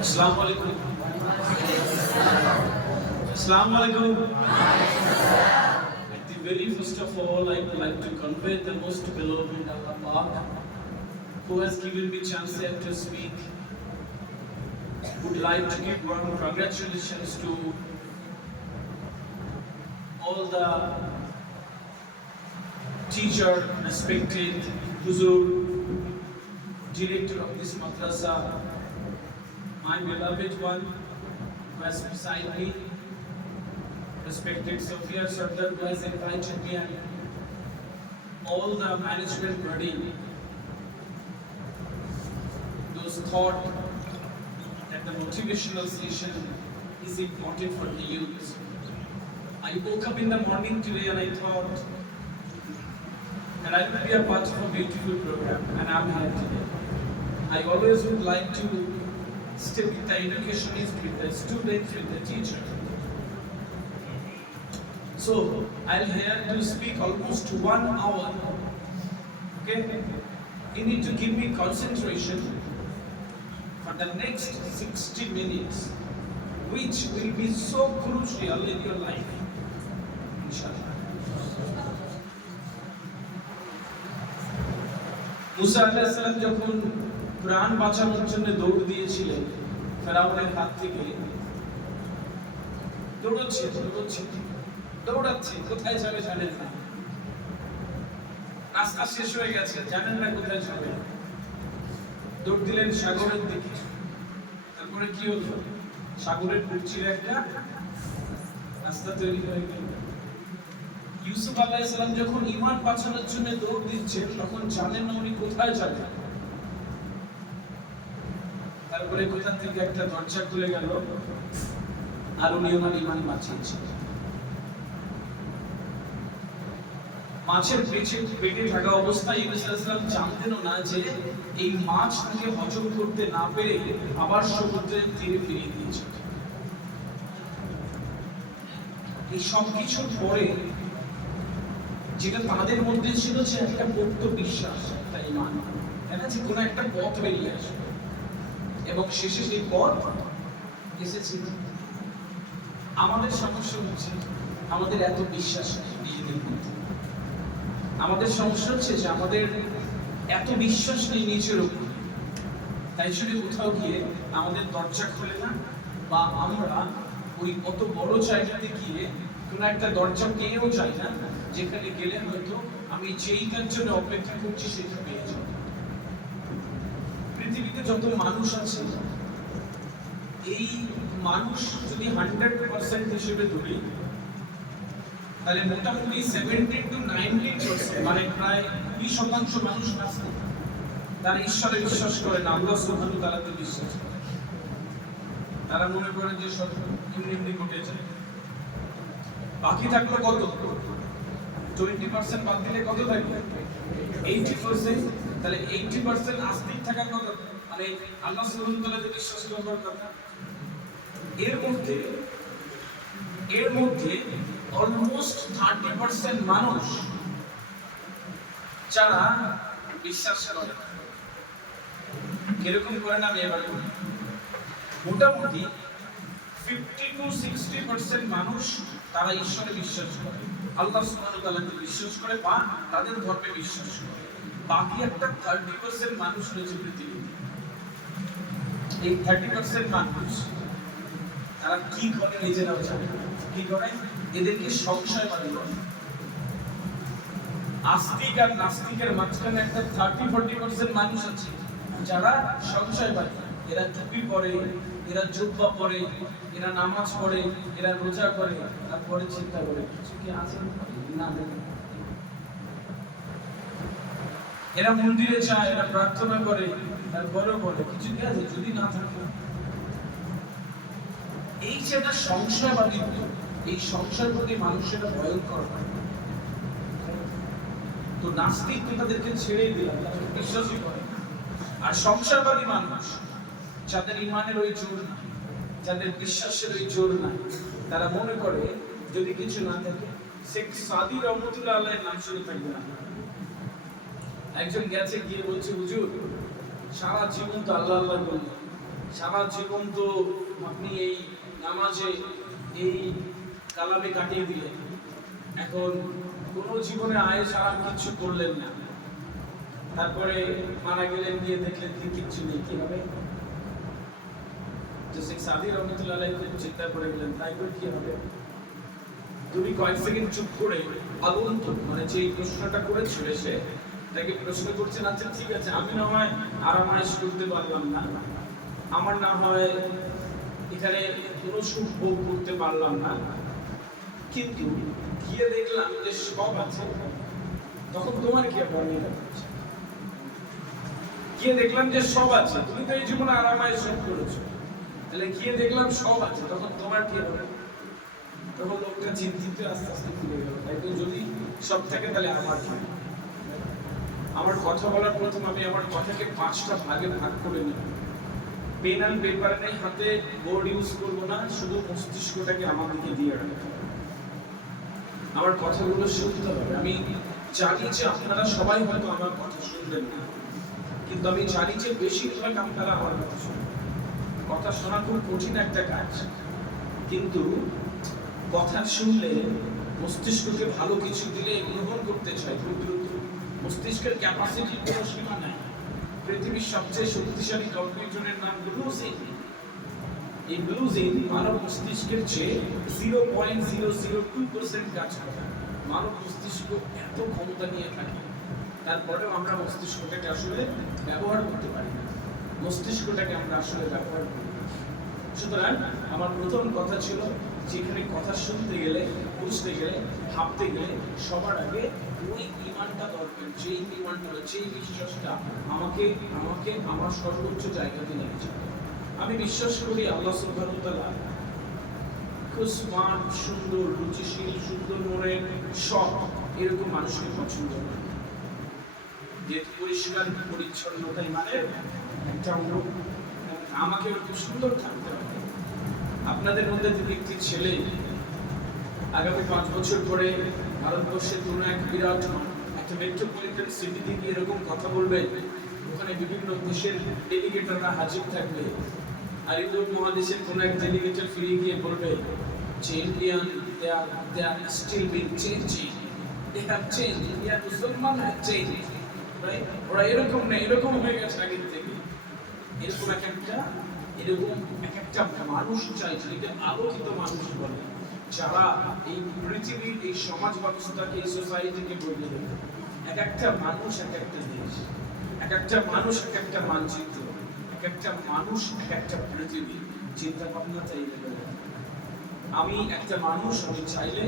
Assalamu alaikum. Assalamu alaikum. At the very first of all, I would like to convey the most beloved Allah Pak, who has given me chance to speak. Would like to give warm congratulations to all the teacher, respected Huzur, director of this madrasa, my beloved one who has beside me, respected Sophia Sardar who has invited me, and all the management body, those thought that the motivational session is important for the youth. I woke up in the morning today and I thought that I will be a part of a beautiful program, and I'm here today. I always would like to stay with the educationists, with the students, with the teacher. So I'll here to speak almost 1 hour. Okay? You need to give me concentration for the next 60 minutes, which will be so crucial in your life. Inshallah. মুসা আলাইহিস সালাম যখন প্রাণ বাঁচানোর জন্য দৌড় দিয়েছিলেন ফেরাউনের হাত থেকে, দৌড়াচ্ছে, কোথায় যাবে জানেন না, রাস্তা শেষ হয়ে গেছে, জানেন না কোথায় যাবে, দৌড় দিলেন সাগরের দিকে। তারপরে কি হলো? সাগরের বুকচির একটা রাস্তা তৈরি হয়ে গেল। ইউসুফ আলাইহিস সালাম যখন ঈমান বাঁচানোর জন্য দৌড় দিচ্ছেন, তখন জানেন না উনি কোথায় যাবেন। তারপরে কোথা থেকে একটা দরজা খুলে গেল, আর উনি ওনার ঈমান বাঁচিয়েছেন। মাছের পেটে থাকা অবস্থায় ইউসুফ আলাইহিস সালাম জানতেনও না যে এই মাছ তাকে হজম করতে না পেরে আবার সমুদ্রের তীরে ফিরিয়ে দিয়েছে। এই সব কিছুর পরে যেটা তাদের মধ্যে ছিল যে একটা পূর্ণ বিশ্বাস, একটা ঈমান, এটা যে কোনো একটা পথ বেরিয়ে আসবে, এবং শেষে সেই পথ এসেছে। আমাদের সমস্যা হচ্ছে আমাদের এত বিশ্বাস নিজেদের মধ্যে। আমাদের সমস্যা হচ্ছে যে আমাদের এত বিশ্বাস নেই নিজের উপর, তাই জন্য কোথাও গিয়ে আমাদের দরজা খোলে না, বা আমরা ওই কত বড় জায়গাতে গিয়ে কোনো একটা দরজা পেয়েও যাই না, যেখানে গেলে হয়তো আমি যেইটার জন্য অপেক্ষা করছি সেটা পেয়ে যাব। পৃথিবীতে যত মানুষ আছে, এই মানুষ যদি 100% হিসেবে ধরি, তাহলে মোটামুটি 70 to 90%, মানে প্রায় 20% মানুষ নাস্তিক। তারা ঈশ্বরে বিশ্বাস করে না, আল্লাহ সুবহানাহু ওয়া তাআলাতে বিশ্বাস করে। তারা মনে করে যে সব এমনি ঘটে যায়। বাকি থাকলো কত? 20% বাদ দিলে কত থাকবে? 80%। তাহলে 80% আস্তিক থাকার কথা, মানে আল্লাহ সুবহানাহু ওয়া তাআলাতে বিশ্বাস করার কথা। এর মধ্যে অলমোস্ট 30% মানুষ যারা বিশ্বাস করে না। কিরকম করে না আমি এবার বলি। মোটামুটি 50 to 60% মানুষ তারা ঈশ্বরে বিশ্বাস করে, আল্লাহ সুবহানাহু ওয়া তাআলাকে বিশ্বাস করে, বা তাদের ধর্মে বিশ্বাস করে। বাকি একটা 30% মানুষ রয়েছে পৃথিবীতে। এই 30% মানুষ তারা কি করে নিজেরাও জানে না। কি করে? এদেরকে সংশয়বাদী বলে। আস্তিক আর নাস্তিকের মাঝখানে একটা 30-40% মানুষ আছে যারা সংশয়বাদী। এরা টুপি পরে, এরা জুব্বা পরে, এরা নামাজ পড়ে, এরা রোজা করে, তারপরে চিন্তা করে কিছু কি আছে না। এরা মন্দিরে যায়, এরা প্রার্থনা করে, তারপরেও বলে কিছু কি আছে যদি না থাকে। এই যে একটা সংশয়বাদী, এই সংশয়বাদী মানুষেরা ভয়ঙ্কর হয়। তো নাস্তিক তো তাদেরকে ছেড়েই দিলাম, তাদেরকে বিশ্বাসই করে। আর সংশয়বাদী মানুষ, যাদের ইমানের ওই জোর নাই, যাদের বিশ্বাসের ওই জোর নাই, তারা মনে করে যদি কিছু না থাকে, শেখ সাদি রহমতুল্লাহ আলাইহির নাম শুনে থাকবে না। একজন গেছে, গিয়ে বলছে হুজুর সারা জীবন তো আল্লাহ আল্লাহ বললেন, সারা জীবন তো আপনি এই নামাজে এই কালামে কাটিয়ে দিলেন, এখন কোনো জীবনে আয় সারা কিছু করলেন না, তারপরে মারা গেলেন, গিয়ে দেখলেন কি কিচ্ছু নেই, কি হবে? যে শেখ সাদি রহমতুল্লাহ আলাইহি চিন্তা করে গেলেন, তাই করে কি হবে? তুমি কয়েক সেকেন্ড চুপ করে আগন্ত মানে যে প্রশ্নটা করেছিল সে তাকে প্রশ্ন করছেন, আচ্ছা ঠিক আছে, আমি না হয় আরামায়েশ করতে পারলাম না, আমার না হয় এখানে কোনো সুখ ভোগ করতে পারলাম না, কিন্তু গিয়ে দেখলাম যে সব আছে, তখন তোমার কি হবে? গিয়ে দেখলাম যে সব আছে, তুমি তো এই জীবনে আরামায়েশ সব করেছো, তাহলে গিয়ে দেখলাম সব আছে, তখন তোমার কি হবে? তখন লোকটা চিন্তিত আস্তে আস্তে ফিরে গেল, তাই তো যদি সব থাকে তাহলে আমার কি? আমার কথা বলার প্রথম আমি আমার কথাকে 5টা ভাগে ভাগ করে নিই। পেন আর পেপার নেই হাতে, বোর্ড ইউজ করবো না, শুধু মস্তিষ্কটাকে আমার দিকে দিয়ে রাখতে হবে, আমার কথাগুলো শুনতে হবে। আমি জানি যে আপনারা সবাই হয়তো আমার কথা শুনবেন না, কিন্তু আমি জানি যে বেশিরভাগ আপনারা আমার কথা শুনবেন। কথা শোনা খুব কঠিন একটা কাজ, কিন্তু কথা শুনলে মস্তিষ্ককে ভালো কিছু দিলে গ্রহণ করতে চাই খুব দ্রুত। মস্তিষ্কের ক্যাপাসিটির কোনো সীমা নাই। পৃথিবীর সবচেয়ে শক্তিশালী কম্পিউটারের নাম ব্লু জিন। এই ব্লু জিন মানব মস্তিষ্কের চেয়ে 0.002% কাজ করে। মানব মস্তিষ্ক এত ক্ষমতা নিয়ে থাকে, তারপরেও আমরা মস্তিষ্কটাকে আসলে ব্যবহার করতে পারি না, মস্তিষ্কটাকে আমরা আসলে ব্যবহার করি। সুতরাং আমার প্রথম কথা ছিল, যেখানে কথা শুনতে গেলে, বুঝতে গেলে, ভাবতে গেলে সবার আগে ওই ইমানটা দরকার, যেই ইমানটা, যেই বিশ্বাসটা আমাকে আমাকে আমার সর্বোচ্চ জায়গাতে নিয়ে যাবে। আমি বিশ্বাস করি আল্লাহ সুবহানাহু ওয়া তাআলা খুব স্মার্ট, সুন্দর, রুচিশীল, সুন্দর মনের, সৎ এরকম মানুষকে পছন্দ করে। যেহেতু পরিষ্কার পরিচ্ছন্নতাই মানে একটা অঙ্গ, আমাকে খুব সুন্দর থাকতে হবে। আপনাদের মধ্যে যদি একটি ছেলে আগামী 5 বছর পরে ভারতবর্ষের কোনো এক বিরাট একটা মেট্রোপলিটন সিটিতে গিয়ে এরকম কথা বলবে, ওখানে বিভিন্ন দেশের ডেলিগেটররা হাজির থাকবে, আর ইউরোপ মহাদেশের কোনো এক ডেলিগেটর ফিরে গিয়ে বলবে যে Indian they are still being changing, they have changed, Indian মুসলমান have changed, right? ওরা এরকম না, এরকম হয়ে গেছে আগের থেকে। এরকম এক একটা মানুষ চাই, যেটাকে আলোকিত মানুষ বলে, যারা এই পৃথিবীর এই সমাজ ব্যবস্থাকে, এই সোসাইটিকে বদলে দেবে। এক একটা মানুষ এক একটা দেশ, এক একটা মানুষ এক একটা মানচিত্র, এক একটা মানুষ এক একটা পৃথিবী। চিন্তা ভাবনা চাইলে আমি একটা মানুষ, আমি চাইলে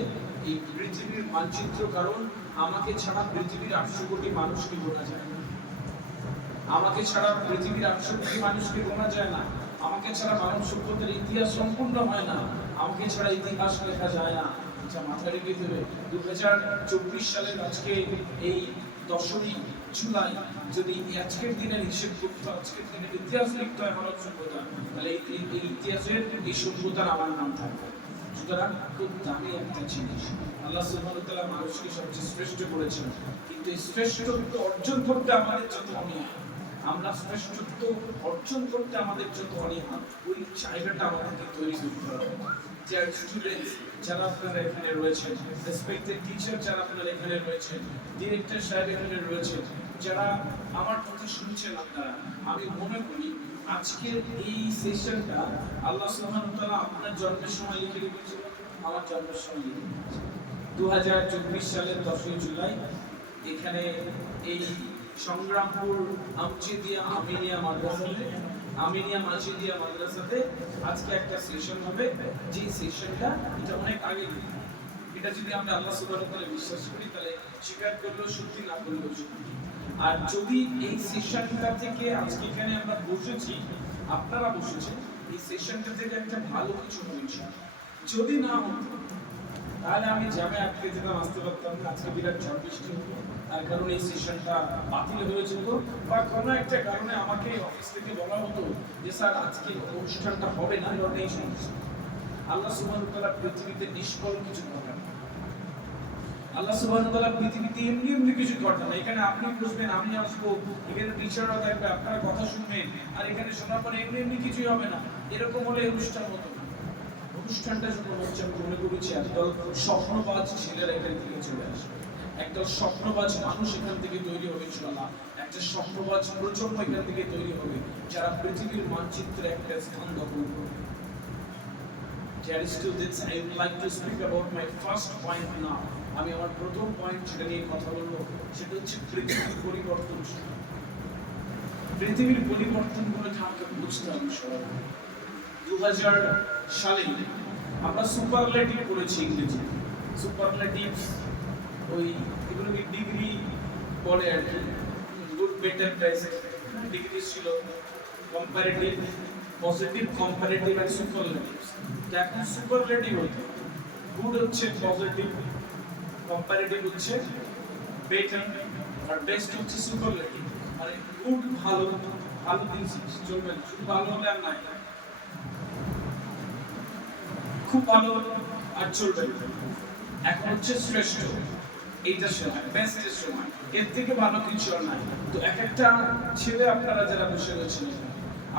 এই পৃথিবীর মানচিত্র, কারণ আমাকে ছাড়া পৃথিবীর 800 কোটি মানুষকে গোনা যায় না, আমাকে ছাড়া পৃথিবীর 800 কোটি মানুষকে গোনা যায় না, আমাকে ছাড়া মানব সভ্যতার ইতিহাস সম্পূর্ণ হয় না, আমাকে ছাড়া ইতিহাস লেখা যায় না। এটা মাথায় রেখে দেবে। 2024 সালের আজকে এই 10ই জুলাই যদি আজকের দিনের হিসেব করতে, আজকের দিনের ইতিহাস লিখতে হয় মানব সভ্যতা, তাহলে এই ইতিহাসের, এই সভ্যতার আমার নাম থাকবে। সুতরাং খুব দামি একটা জিনিস। আল্লাহ সুবহানাহু ওয়া তাআলা মানুষকে সবচেয়ে শ্রেষ্ঠ করেছেন, কিন্তু এই শ্রেষ্ঠত্ব অর্জন করতে আমাদের যত অনীহা, আমরা শ্রেষ্ঠত্ব অর্জন করতে আমাদের যত অনীহা, ওই জায়গাটা আমাদেরকে তৈরি করতে হবে। যারা স্টুডেন্টস, যারা আপনারা এখানে রয়েছেন, রেসপেক্টেড টিচার যারা আপনারা এখানে রয়েছেন, ডিরেক্টর সাহেব এখানে রয়েছেন, যারা আমার কথা শুনছেন আপনারা, আমি মনে করি আজকের এই সেশনটা আল্লাহ সুবহানাহু ওয়া তাআলা আপনার জন্মের সময় লিখে রেখেছিল, আমার জন্মের সময় লিখে রেখেছিল। 2024 সালের 10ই জুলাই এখানে এই সংগ্রামপুর আমচিদিয়া আমিনিয়া মাদ্রাসাতে আজকে একটা সেশন হবে, যে সেশনটা এটা অনেক আগে, এটা যদি আমরা আল্লাহ সুবহানাহু ওয়া তাআলা বিশ্বাস করি তাহলে স্বীকার করলেও সত্যি, না করলেও সত্যি। আর যদি এই সেশনটা থেকে আজকে এখানে আমরা বসেছি, আপনারা বসেছেন, এই সেশনটা থেকে একটা ভালো কিছু হয়েছে, যদি না হতো তাহলে আমি জামে আটকে যেতাম, আসতে পারতাম না, আজকে বিরাট ঝড় বৃষ্টি হতো, তার কারণে এই সেশনটা বাতিল হয়ে যেত, বা কোনো একটা কারণে আমাকে অফিস থেকে বলা হতো যে স্যার আজকে অনুষ্ঠানটা হবে না, কারণ এই সমস্যা। আল্লাহ সুবহানাহু ওয়া তাআলা পৃথিবীতে নিষ্ফল কিছু করেন। আল্লাহ সুবহানাহু ওয়া তাআলা পৃথিবীতে এমনি এমনি কিছু ঘটনা না। এখানে আপনি বসবেন, আমি আসবো, এখানে টিচাররা থাকবে, আপনারা কথা শুনবেন, আর এখানে শোনার পরে এমনি এমনি কিছুই হবে না। এরকম হলে অনুষ্ঠান হতো না। অনুষ্ঠানটা যখন হচ্ছে, আমি মনে করেছি একদল স্বপ্নবাজ ছেলেরা এখান থেকে চলে আসবে, একদল স্বপ্নবাজ মানুষ এখান থেকে তৈরি হবে ইনশাআল্লাহ। একটা স্বপ্নবাজ প্রজন্ম এখান থেকে তৈরি হবে, যারা পৃথিবীর মানচিত্রে একটা স্থান দখল করবে। I would like to speak about my first point now. আমি আমার প্রথম পয়েন্ট যেটা নিয়ে কথা বলবো সেটা হচ্ছে পৃথিবীর পরিবর্তন। পৃথিবীর পরিবর্তনগুলো আমাকে বুঝতে হবে। 2000 সালে আমরা সুপারলেটিভ পড়েছি ইংরেজি। সুপারলেটিভ ওই এগুলো ডিগ্রি বলে আর কি, গুড বেটার বেস্ট ডিগ্রি ছিল, কম্পারেটিভ, পজিটিভ, কম্পারেটিভ আর সুপারলেটিভ। এখন সুপারলেটিভ হতো, গুড হচ্ছে পজিটিভ, কম্পারেটিভ হচ্ছে বেটার, আর বেস্ট হচ্ছে সুপারলেটিভ। মানে গুড ভালো, ভালো দিন চলবে না, শুধু ভালো হলে আর নাই, খুব ভালো আর চলবে না। এখন হচ্ছে শ্রেষ্ঠ, এইটা সময়, বেস্টের সময়, এর থেকে ভালো কিছু আর নাই। তো এক একটা ছেলে আপনারা যারা বসে রয়েছেন,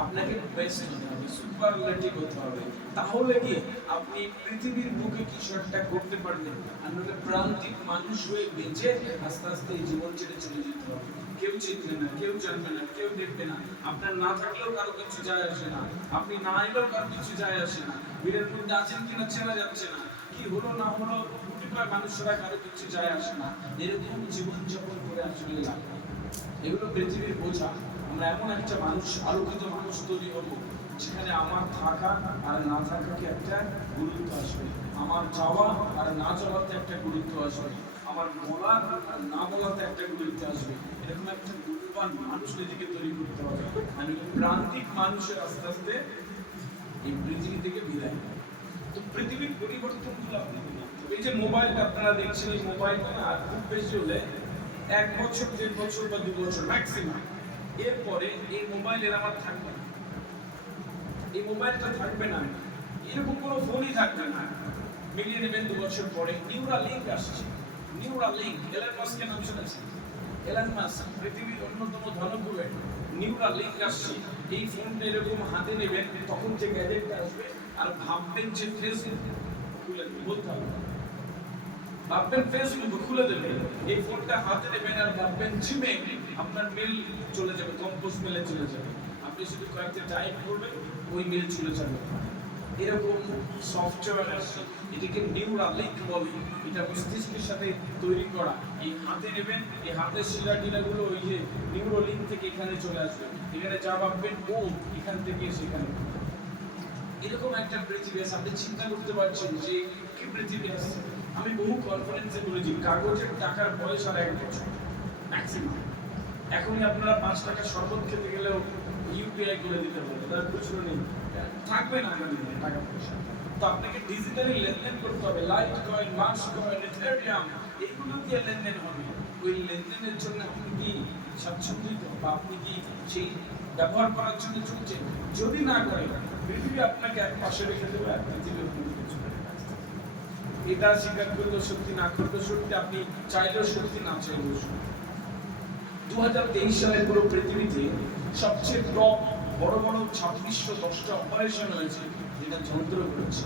আপনাকে বেস্ট হতে হবে, সুপারলেটিভ হতে হবে, তাহলে কি আপনি পৃথিবীর বুকে কিছু একটা করতে পারবেন। আর নইলে প্রান্তিক মানুষ হয়ে বেঁচে আস্তে আস্তে এই জীবন ছেড়ে চলে যেতে হবে। কেউ চিনবে না, কেউ জানবে না, কেউ দেখবে না, আপনার না থাকলেও কারো কিছু যায় আসে না, আপনি না এলেও কারো কিছু যায় আসে না, বীরের মধ্যে আছেন কিনা চেনা যাচ্ছে না, কি হলো না হলো কতিপয় মানুষরা কারো কিছু যায় আসে না। এরকম জীবন যাপন করে আসলে লাভ নেই। এগুলো পৃথিবীর বোঝা। আমরা এমন একটা মানুষ, আলোকিত মানুষ তৈরি হবো যেখানে আমার থাকা আর না থাকাকে একটা গুরুত্ব আসবে, আমার যাওয়া আর না যাওয়াতে একটা গুরুত্ব আসবে, আমার বলা আর না বলাতে একটা গুরুত্ব আসবে। এরকম একটা গুণবান মানুষ নিজেকে তৈরি করতে হবে। আমি প্রান্তিক মানুষের আস্তে আস্তে এই পৃথিবী থেকে বিদায়। তো পৃথিবীর পরিবর্তনগুলো আপনি, এই যে মোবাইলটা আপনারা দেখছেন, এই মোবাইলটা না খুব বেশি হলে 1 বছর, 1.5 বছর বা 2 বছর ম্যাক্সিমাম, এরপরে এই মোবাইলের আমার থাকবে না, এই মোবাইলটা থাকবে না, এরকম কোনো ফোনই থাকবে না। মিলিয়ে নেবেন 2 বছর পরে। নিউরালিঙ্ক আসছে, নিউরালিঙ্ক, এলন মাস্কের নাম শুনেছেন? এলন মাস্ক পৃথিবীর অন্যতম ধনকুবের। নিউরালিঙ্ক আসছে, এই ফোনটা এরকম হাতে নেবেন, তখন যে গ্যাজেটটা আসবে আর ভাববেন যে ফেসবুক খুলে বলতে হবে, ভাববেন ফেসবুক খুলে দেবেন, এই ফোনটা হাতে নেবেন আর ভাববেন জিমেইল, আপনার মেল চলে যাবে, কম্পোজ মেলে চলে যাবে, আপনি শুধু কয়েকটা টাইপ করবেন, ওই মেল চলে যাবে। এরকম সফটওয়্যার আছে, এটাকে নিউরালিঙ্ক বলে। এটা মস্তিষ্কের সাথে তৈরি করা। এই হাতে নেবেন, এই হাতের শিরাটিরাগুলো ওই যে নিউরালিঙ্ক থেকে এখানে চলে আসবে, এখানে যা ভাববেন ও এখান থেকে সেখানে। এরকম একটা পৃথিবী আছে। আপনি চিন্তা করতে পারছেন যে কি পৃথিবী আছে। আমি বহু কনফারেন্সে বলেছি, কাগজের টাকার বয়স আর 1 বছর ম্যাক্সিমাম। এখনই আপনারা 5 টাকা শরবত খেতে গেলেও ইউপিআই করে দিতে পারবেন, তার খুচরো নেই, থাকবে না টাকা পয়সা। তো আপনাকে ডিজিটালি লেনদেন করতে হবে। Light coin, Mars coin, Ethereum, এইগুলো দিয়ে লেনদেন হবে। ওই লেনদেনের জন্য আপনি কি স্বাচ্ছন্দ্যিত, বা আপনি কি সেই ব্যবহার করার জন্য চলছে? যদি না করেন, পৃথিবী আপনাকে এক পাশে রেখে দেবে, আর পৃথিবীর উপর কিছু করে। এটা স্বীকার করলেও সত্যি, না করলেও সত্যি, আপনি চাইলেও সত্যি, না চাইলেও সত্যি। 2023 সালে পুরো পৃথিবীতে সবচেয়ে টপ বড় বড় 2610টা অপারেশন হয়েছে, যেটা যন্ত্র করেছে,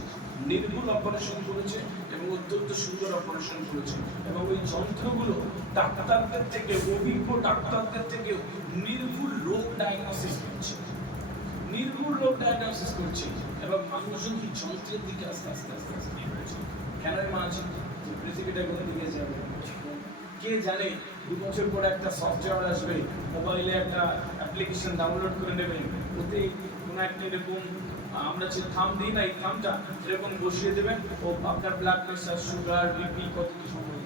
নির্ভুল অপারেশন করেছে এবং অত্যন্ত সুন্দর অপারেশন করেছে। এবং ওই যন্ত্রগুলো ডাক্তারদের থেকে, অভিজ্ঞ ডাক্তারদের থেকে নির্ভুল রোগ ডায়াগনোসিস করছে, নির্ভুল রোগ ডায়াগনোসিস করছে। এবং মানুষজন এই যন্ত্রের দিকে আস্তে আস্তে আস্তে আস্তে এগোচ্ছে। কেন মানছি যে পৃথিবীটা কোন দিকে যাবে কে জানে। 2 বছর পরে একটা সফটওয়্যার আসবে, মোবাইলে একটা অ্যাপ্লিকেশন ডাউনলোড করে নেবেন, ওতে কোনো একটা এরকম আমরা যে থাম দিই না, এই থামটা এরকম বসিয়ে দেবেন, ও আপনার ব্লাড প্রেশার, সুগার, বিপি কত কিছু সম্ভব।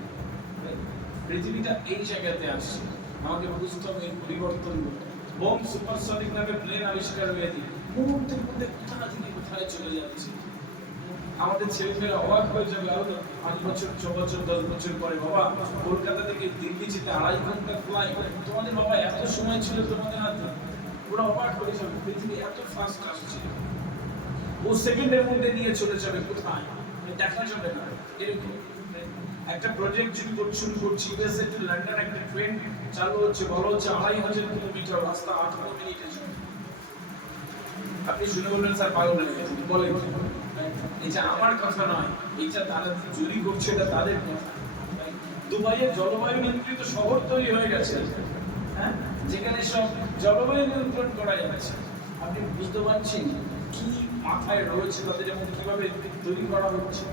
পৃথিবীটা এই জায়গাতে আসছে, আমাকে বুঝতে হবে এই পরিবর্তনগুলো। বোম সুপারসনিক নামে প্লেন আবিষ্কার হয়ে দিই, মুহূর্তের মধ্যে কোথা থেকে কোথায় চলে যাচ্ছে। আমাদের ছেলেমেয়েরা অবাক হয়ে যাবে, আরো 5 বছর, 6 বছর, 10 বছর পরে, বাবা কলকাতা থেকে দিল্লি যেতে 2.5 ঘন্টা ফ্লাই, তোমাদের বাবা এত সময় ছিল তোমাদের হাতে। ওরা অবাক হয়ে যাবে, পৃথিবী এত ফাস্ট আসছে, ও সেকেন্ডের মধ্যে নিয়ে চলে যাবে কোথায় দেখা যাবে না। এরকম একটা প্রজেক্ট শুরু করছি, ইউএসএ টু লন্ডন একটা ট্রেন চালু হচ্ছে, বলা হচ্ছে 2,500 কিলোমিটার রাস্তা 18 মিনিটে। আপনি শুনে বললেন স্যার পাগল হয়ে গেছেন, বলেন এটা আমার কথা নয়, এটা তারা চুরি করছে, এটা তাদের কথা। দুবাইয়ের জলবায়ু নিয়ন্ত্রিত শহর তৈরি হয়ে গেছে, হ্যাঁ, যেখানে সব জলবায়ু নিয়ন্ত্রণ করা যাচ্ছে। আপনি বুঝতে পারছেন কি মাথায় রয়েছে তাদের এবং কিভাবে তৈরি করা হচ্ছে।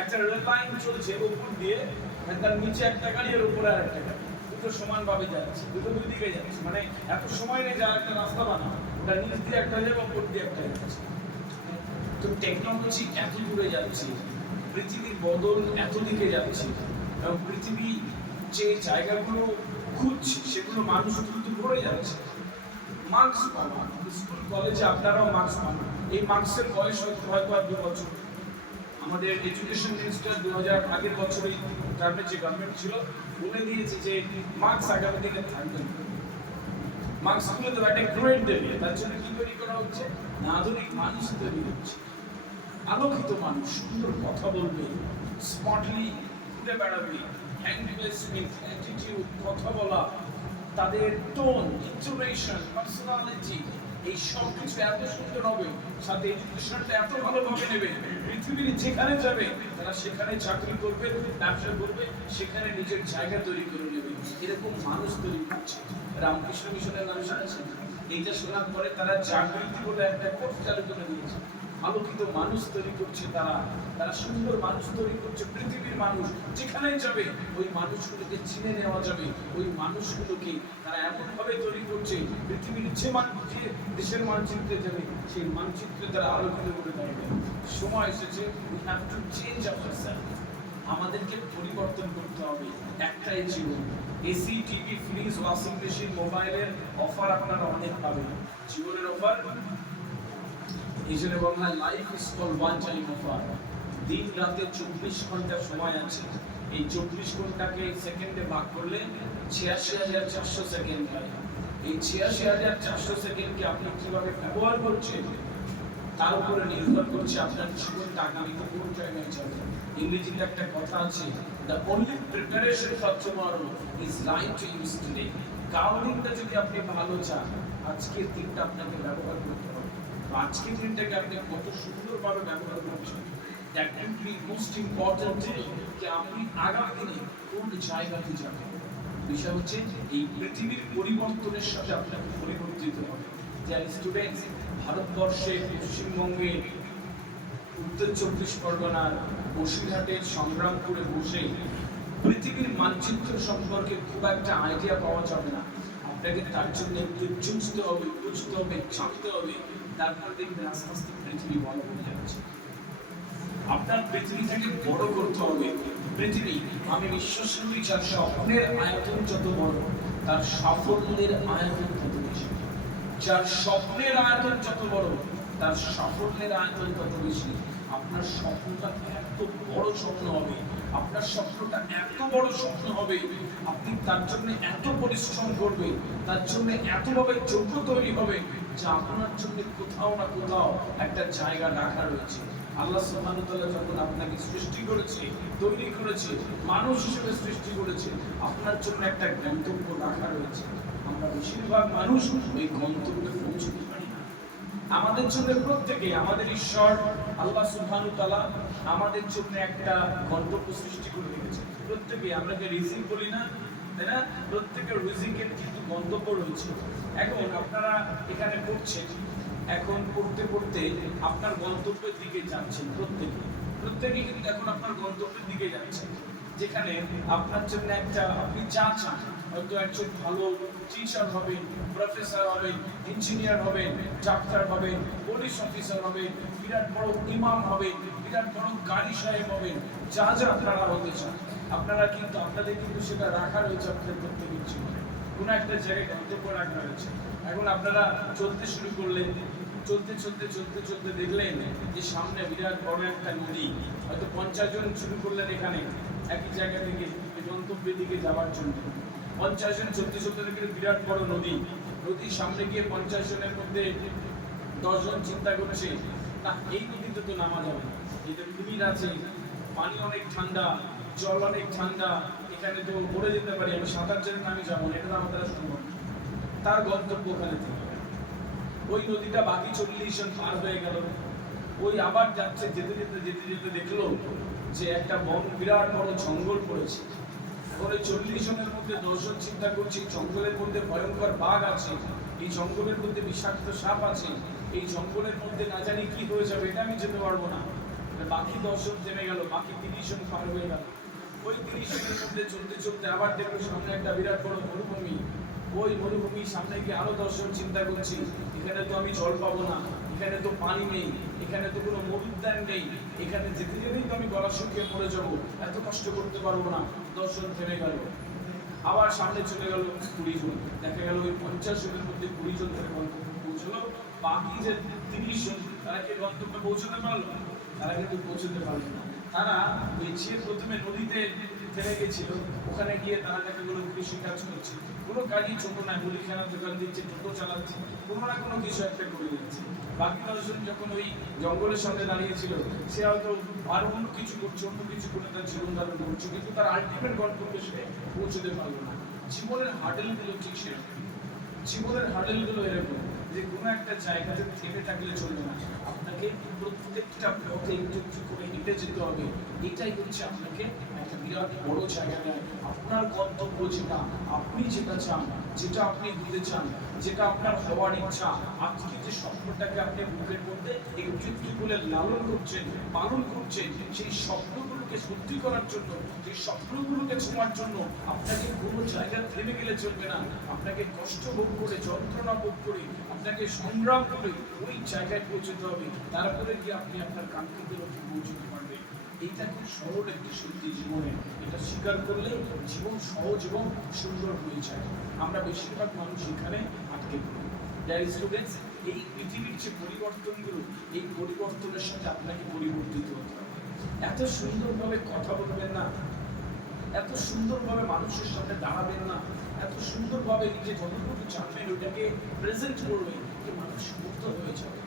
একটা রেল লাইন চলছে উপর দিয়ে, তার নিচে একটা গাড়ি আর উপরে আর একটা গাড়ি, দুটো সমানভাবে যাচ্ছে, দুটো দুই দিকে যাচ্ছে, মানে এত সময় নেই যা একটা রাস্তা বানানো, ওটা নিচ দিয়ে একটা যাবে, উপর দিয়ে একটা যাচ্ছে। তো টেকনোলজি এত দূরে যাচ্ছে, পৃথিবীর বদল এত দিকে যাচ্ছে, এবং পৃথিবী যে জায়গাগুলো খুঁজছে সেগুলো মানুষ কিন্তু ভরে যাচ্ছে। মার্কস পাওয়া, স্কুল কলেজে আপনারাও মার্কস পান, এই মার্কসের বয়স হয়তো আর 2 বছর। আমাদের এডুকেশন মিনিস্টার 2000 আগের বছরই টার্মের যে গভর্নমেন্ট ছিল বলে দিয়েছে যে মার্কস আগামী দিনে থাকবে না। মার্কসগুলো তো একটা গ্রেড দেবে, তার জন্য কি তৈরি করা হচ্ছে, আধুনিক মানুষ তৈরি হচ্ছে, আলোকিত মানুষ, সুন্দর কথা বলবে, স্মার্টলি ঘুরে বেড়াবে, এঙ্গেজমেন্ট, অ্যাটিটিউড, কথা বলা, তাদের টোন, ইন্টোনেশন, পার্সোনালিটি, এই সব কিছু এত সুন্দর হবে, সাথে এডুকেশনটা এত ভালোভাবে নেবে, পৃথিবীর যেখানে যাবে তারা সেখানে চাকরি করবে, ব্যবসা করবে, সেখানে নিজের জায়গা তৈরি করে নেবে। এরকম মানুষ তৈরি করছে। রামকৃষ্ণ মিশনের নাম শুনেছেন? এইটা শোনার পরে তারা জাগৃতি বলে একটা কোর্স চালু করে দিয়েছে। আলোকিত মানুষ তৈরি করছে তারা, তারা সুন্দর মানুষ তৈরি করছে। পৃথিবীর মানুষ যেখানে যাবে ওই মানুষগুলোকে চিনে নেওয়া যাবে, ওই মানুষগুলোকে তারা এমনভাবে তৈরি করছে পৃথিবীর যে দেশের মানচিত্রে যাবে সেই মানচিত্রে তারা আলোকিত করে দাঁড়াবে। সময় এসেছে, we have to change ourselves, আমাদেরকে পরিবর্তন করতে হবে। একটাই জীবন, AC, TV, fridge, washing machine, মোবাইলের অফার আপনারা অনেক পাবেন, জীবনের অফার এই জন্য বললাম life is called one time offer. দিন রাতে 24 ঘন্টা সময় আছে, এই 24 ঘন্টাকে সেকেন্ডে ভাগ করলে 86,400 সেকেন্ড হয়। এই 86,400 সেকেন্ডকে আপনি কিভাবে ব্যবহার করছেন তার উপরে নির্ভর করছে আপনার জীবনটা আগামীতে কোন জায়গায় যাবে। ইংরেজিতে একটা কথা আছে, the only preparation for tomorrow is life to use today. কাল দিনটা যদি আপনি ভালো চান, আজকের দিনটা আপনাকে ব্যবহার করতে হবে। আজকের দিনটাকে আপনি কত সুন্দরভাবে ব্যবহার করছেন, that will be most important যে আপনি আগামী দিনে কোন জায়গাতে যাবেন। বিষয় হচ্ছে এই পৃথিবীর পরিবর্তনের সাথে আপনাকে পরিবর্তিত হবে। যারা স্টুডেন্টস ভারতবর্ষে পশ্চিমবঙ্গের উত্তর 24 পরগনার বসিরহাটের সংগ্রামপুরে বসে পৃথিবীর মানচিত্র সম্পর্কে খুব একটা আইডিয়া পাওয়া যাবে না। আপনাকে তার জন্য একটু চুষতে হবে, বুঝতে হবে, জানতে হবে, তারপর দেখবেন আস্তে আস্তে পৃথিবী বড় হয়ে যাচ্ছে। আপনার পৃথিবীটাকে বড় করতে হবে। পৃথিবী, আমি বিশ্বাস করি যার স্বপ্নের আয়তন যত বড় তার সাফল্যের আয়তন তত বেশি। যার স্বপ্নের আয়তন যত বড় তার সাফল্যের আয়তন তত বেশি। আপনার স্বপ্নটা এত বড় স্বপ্ন হবে, আপনার স্বপ্নটা এত বড় স্বপ্ন হবে, আপনি তার জন্য এত পরিশ্রম করবেন, তার জন্য এতভাবে যোগ্য তৈরি হবে যে আপনার জন্য কোথাও না কোথাও একটা জায়গা রাখা রয়েছে। আল্লাহ সুবহানাহু ওয়া তাআলা যখন আপনাকে সৃষ্টি করেছে, তৈরি করেছে, মানুষ হিসেবে সৃষ্টি করেছে, আপনার জন্য একটা গন্তব্য রাখা রয়েছে। আমরা বেশিরভাগ মানুষ ওই গন্তব্যে পৌঁছতে পারি না। আমাদের জন্য প্রত্যেকে, আমাদের ঈশ্বর আল্লাহ সুবহানাহু ওয়া তাআলা আমাদের জন্য একটা গন্তব্য সৃষ্টি করে রেখেছে। প্রত্যেকে, আমরা যে রিজিক বলি না, তাই না, প্রত্যেকের রিজিকের কিন্তু গন্তব্য রয়েছে। এখন আপনারা এখানে পড়ছেন, এখন পড়তে পড়তে আপনার গন্তব্যের দিকে যাচ্ছেন। প্রত্যেকে কিন্তু এখন আপনার গন্তব্যের দিকে যাচ্ছেন, যেখানে আপনার জন্য একটা, আপনি যা চান, হয়তো একজন ভালো টিচার হবেন, প্রফেসর হবেন, ইঞ্জিনিয়ার হবেন, ডাক্তার হবেন, পুলিশ অফিসার হবেন, বিরাট বড় ইমাম হবেন, বিরাট বড় গাড়ি সাহেব হবেন, যা যা আপনারা হতে চান, আপনারা কিন্তু আপনাদের কিন্তু সেটা রাখা রয়েছে আপনাদের প্রত্যেকের জীবনে। কোনো একটা জায়গায় গন্তব্য রাখা রয়েছে। এখন আপনারা চলতে শুরু করলেন, চলতে চলতে চলতে চলতে দেখলেন যে সামনে বিরাট বড় একটা নদী। হয়তো 50 জন শুরু করলেন এখানে একই জায়গা থেকে গন্তব্যের দিকে যাওয়ার জন্য। 50 জন চলতে চলতে দেখলেন বিরাট বড় নদী। নদীর সামনে গিয়ে 50 জনের মধ্যে 10 জন চিন্তা করছে, না এই নদীতে তো নামা যাবে না, এই তো কুমির আছে, পানি অনেক ঠান্ডা, জল অনেক ঠান্ডা, এখানে তো পড়ে যেতে পারি, আমি সাঁতার জানি না, আমি যাবো না, এটা তো আমাদের সম্ভব না। তার গন্তব্য ওখানে থেকে ওই নদীটা বাকি 40 জন পার হয়ে গেল, ওই আবার যাচ্ছে, যেতে যেতে যেতে যেতে দেখলো যে একটা বিরাট বড় জঙ্গল পড়েছে। এখন ওই 40 জনের মধ্যে 10 জন চিন্তা করছে জঙ্গলের মধ্যে ভয়ঙ্কর বাঘ আছে, এই জঙ্গলের মধ্যে বিষাক্ত সাপ আছে, এই জঙ্গলের মধ্যে না জানি কি হয়ে যাবে, এটা আমি যেতে পারবো না। বাকি 10 জন থেমে গেল, বাকি 30 জন পার হয়ে গেল। ওই 30 জনের মধ্যে চলতে চলতে আবার দেখলো সামনে একটা বিরাট বড় মরুভূমি। ওই মরুভূমির সামনে গিয়ে আরো 10 জন চিন্তা করছি এখানে তো আমি জল পাবো না, এখানে তো পানি নেই, এখানে তো কোনো মরুদ্যান নেই, এখানে যেতে যেতেই তো আমি গলা শুকিয়ে পড়ে যাবো, এত কষ্ট করতে পারবো না। 10 জন থেমে গেল, আবার সামনে চলে গেল 20 জন, দেখা গেল ওই 50 জনের মধ্যে 20 জন ধরে গন্তব্যে পৌঁছলো। বাকি যে 30 জন তারা কি গন্তব্যে পৌঁছতে পারলো? তারা কিন্তু পৌঁছতে পারলো না। তারা ওই যে প্রথমে নদীতে থেমে গেছিল, ওখানে গিয়ে তারা দেখা গেলো কৃষি কাজ করছে, কোনো কাজই ছোট নয়, মুদিখানার দোকান দিচ্ছে, টোটো চালাচ্ছে, কোনো না কোনো কিছু একটা করে দিচ্ছে। বাকি 10 জন যখন ওই জঙ্গলের সামনে দাঁড়িয়েছিল, সে হয়তো আর অন্য কিছু করছে, অন্য কিছু করে তার জীবন ধারণ করছে, কিন্তু তার আলটিমেট গন্তব্যে সে পৌঁছতে পারলো না। জীবনের হার্ডেলগুলো ঠিক সেরকম, জীবনের হার্ডেলগুলো এরকম যে কোনো একটা জায়গাতে থেমে থাকলে চলবে না, আপনাকে প্রত্যেকটা পথে একটু একটু করে হেঁটে যেতে হবে। এটাই হচ্ছে আপনাকে একটা বিরাট বড় জায়গা দেয়। আপনার গন্তব্য যেটা, আপনি যেটা চান, যেটা আপনি হতে চান, যেটা আপনার হওয়ার ইচ্ছা, আজকে যে স্বপ্নটাকে আপনি বুকের মধ্যে একটু একটু করে লালন করছেন, পালন করছেন, সেই স্বপ্নগুলোকে সত্যি করার জন্য, সেই স্বপ্নগুলোকে ছোঁয়ার জন্য আপনাকে কোনো জায়গায় থেমে গেলে চলবে না। আপনাকে কষ্ট ভোগ করে, যন্ত্রণা ভোগ করে, আপনাকে সংগ্রাম করে ওই জায়গায় পৌঁছতে হবে। তারপরে গিয়ে আপনি আপনার কাঙ্ক্ষিত লক্ষ্যে পৌঁছতে পারবেন। এইটা খুব সরল একটি সত্যি জীবনে, এটা স্বীকার করলে জীবন সহজ এবং সুন্দর হয়ে যায়। আমরা বেশিরভাগ মানুষ এখানে আটকে পড়ি। ডিয়ার স্টুডেন্টস, এই পৃথিবীর যে পরিবর্তনগুলো, এই পরিবর্তনের সাথে আপনাকে পরিবর্তিত হতে হবে। এত সুন্দরভাবে কথা বলবেন না, এত সুন্দরভাবে মানুষের সাথে দাঁড়াবেন না, এত সুন্দরভাবে নিজে যতটুকু জানবেন ওইটাকে প্রেজেন্ট করবেন, যে মানুষ মুক্ত হয়ে যাবে।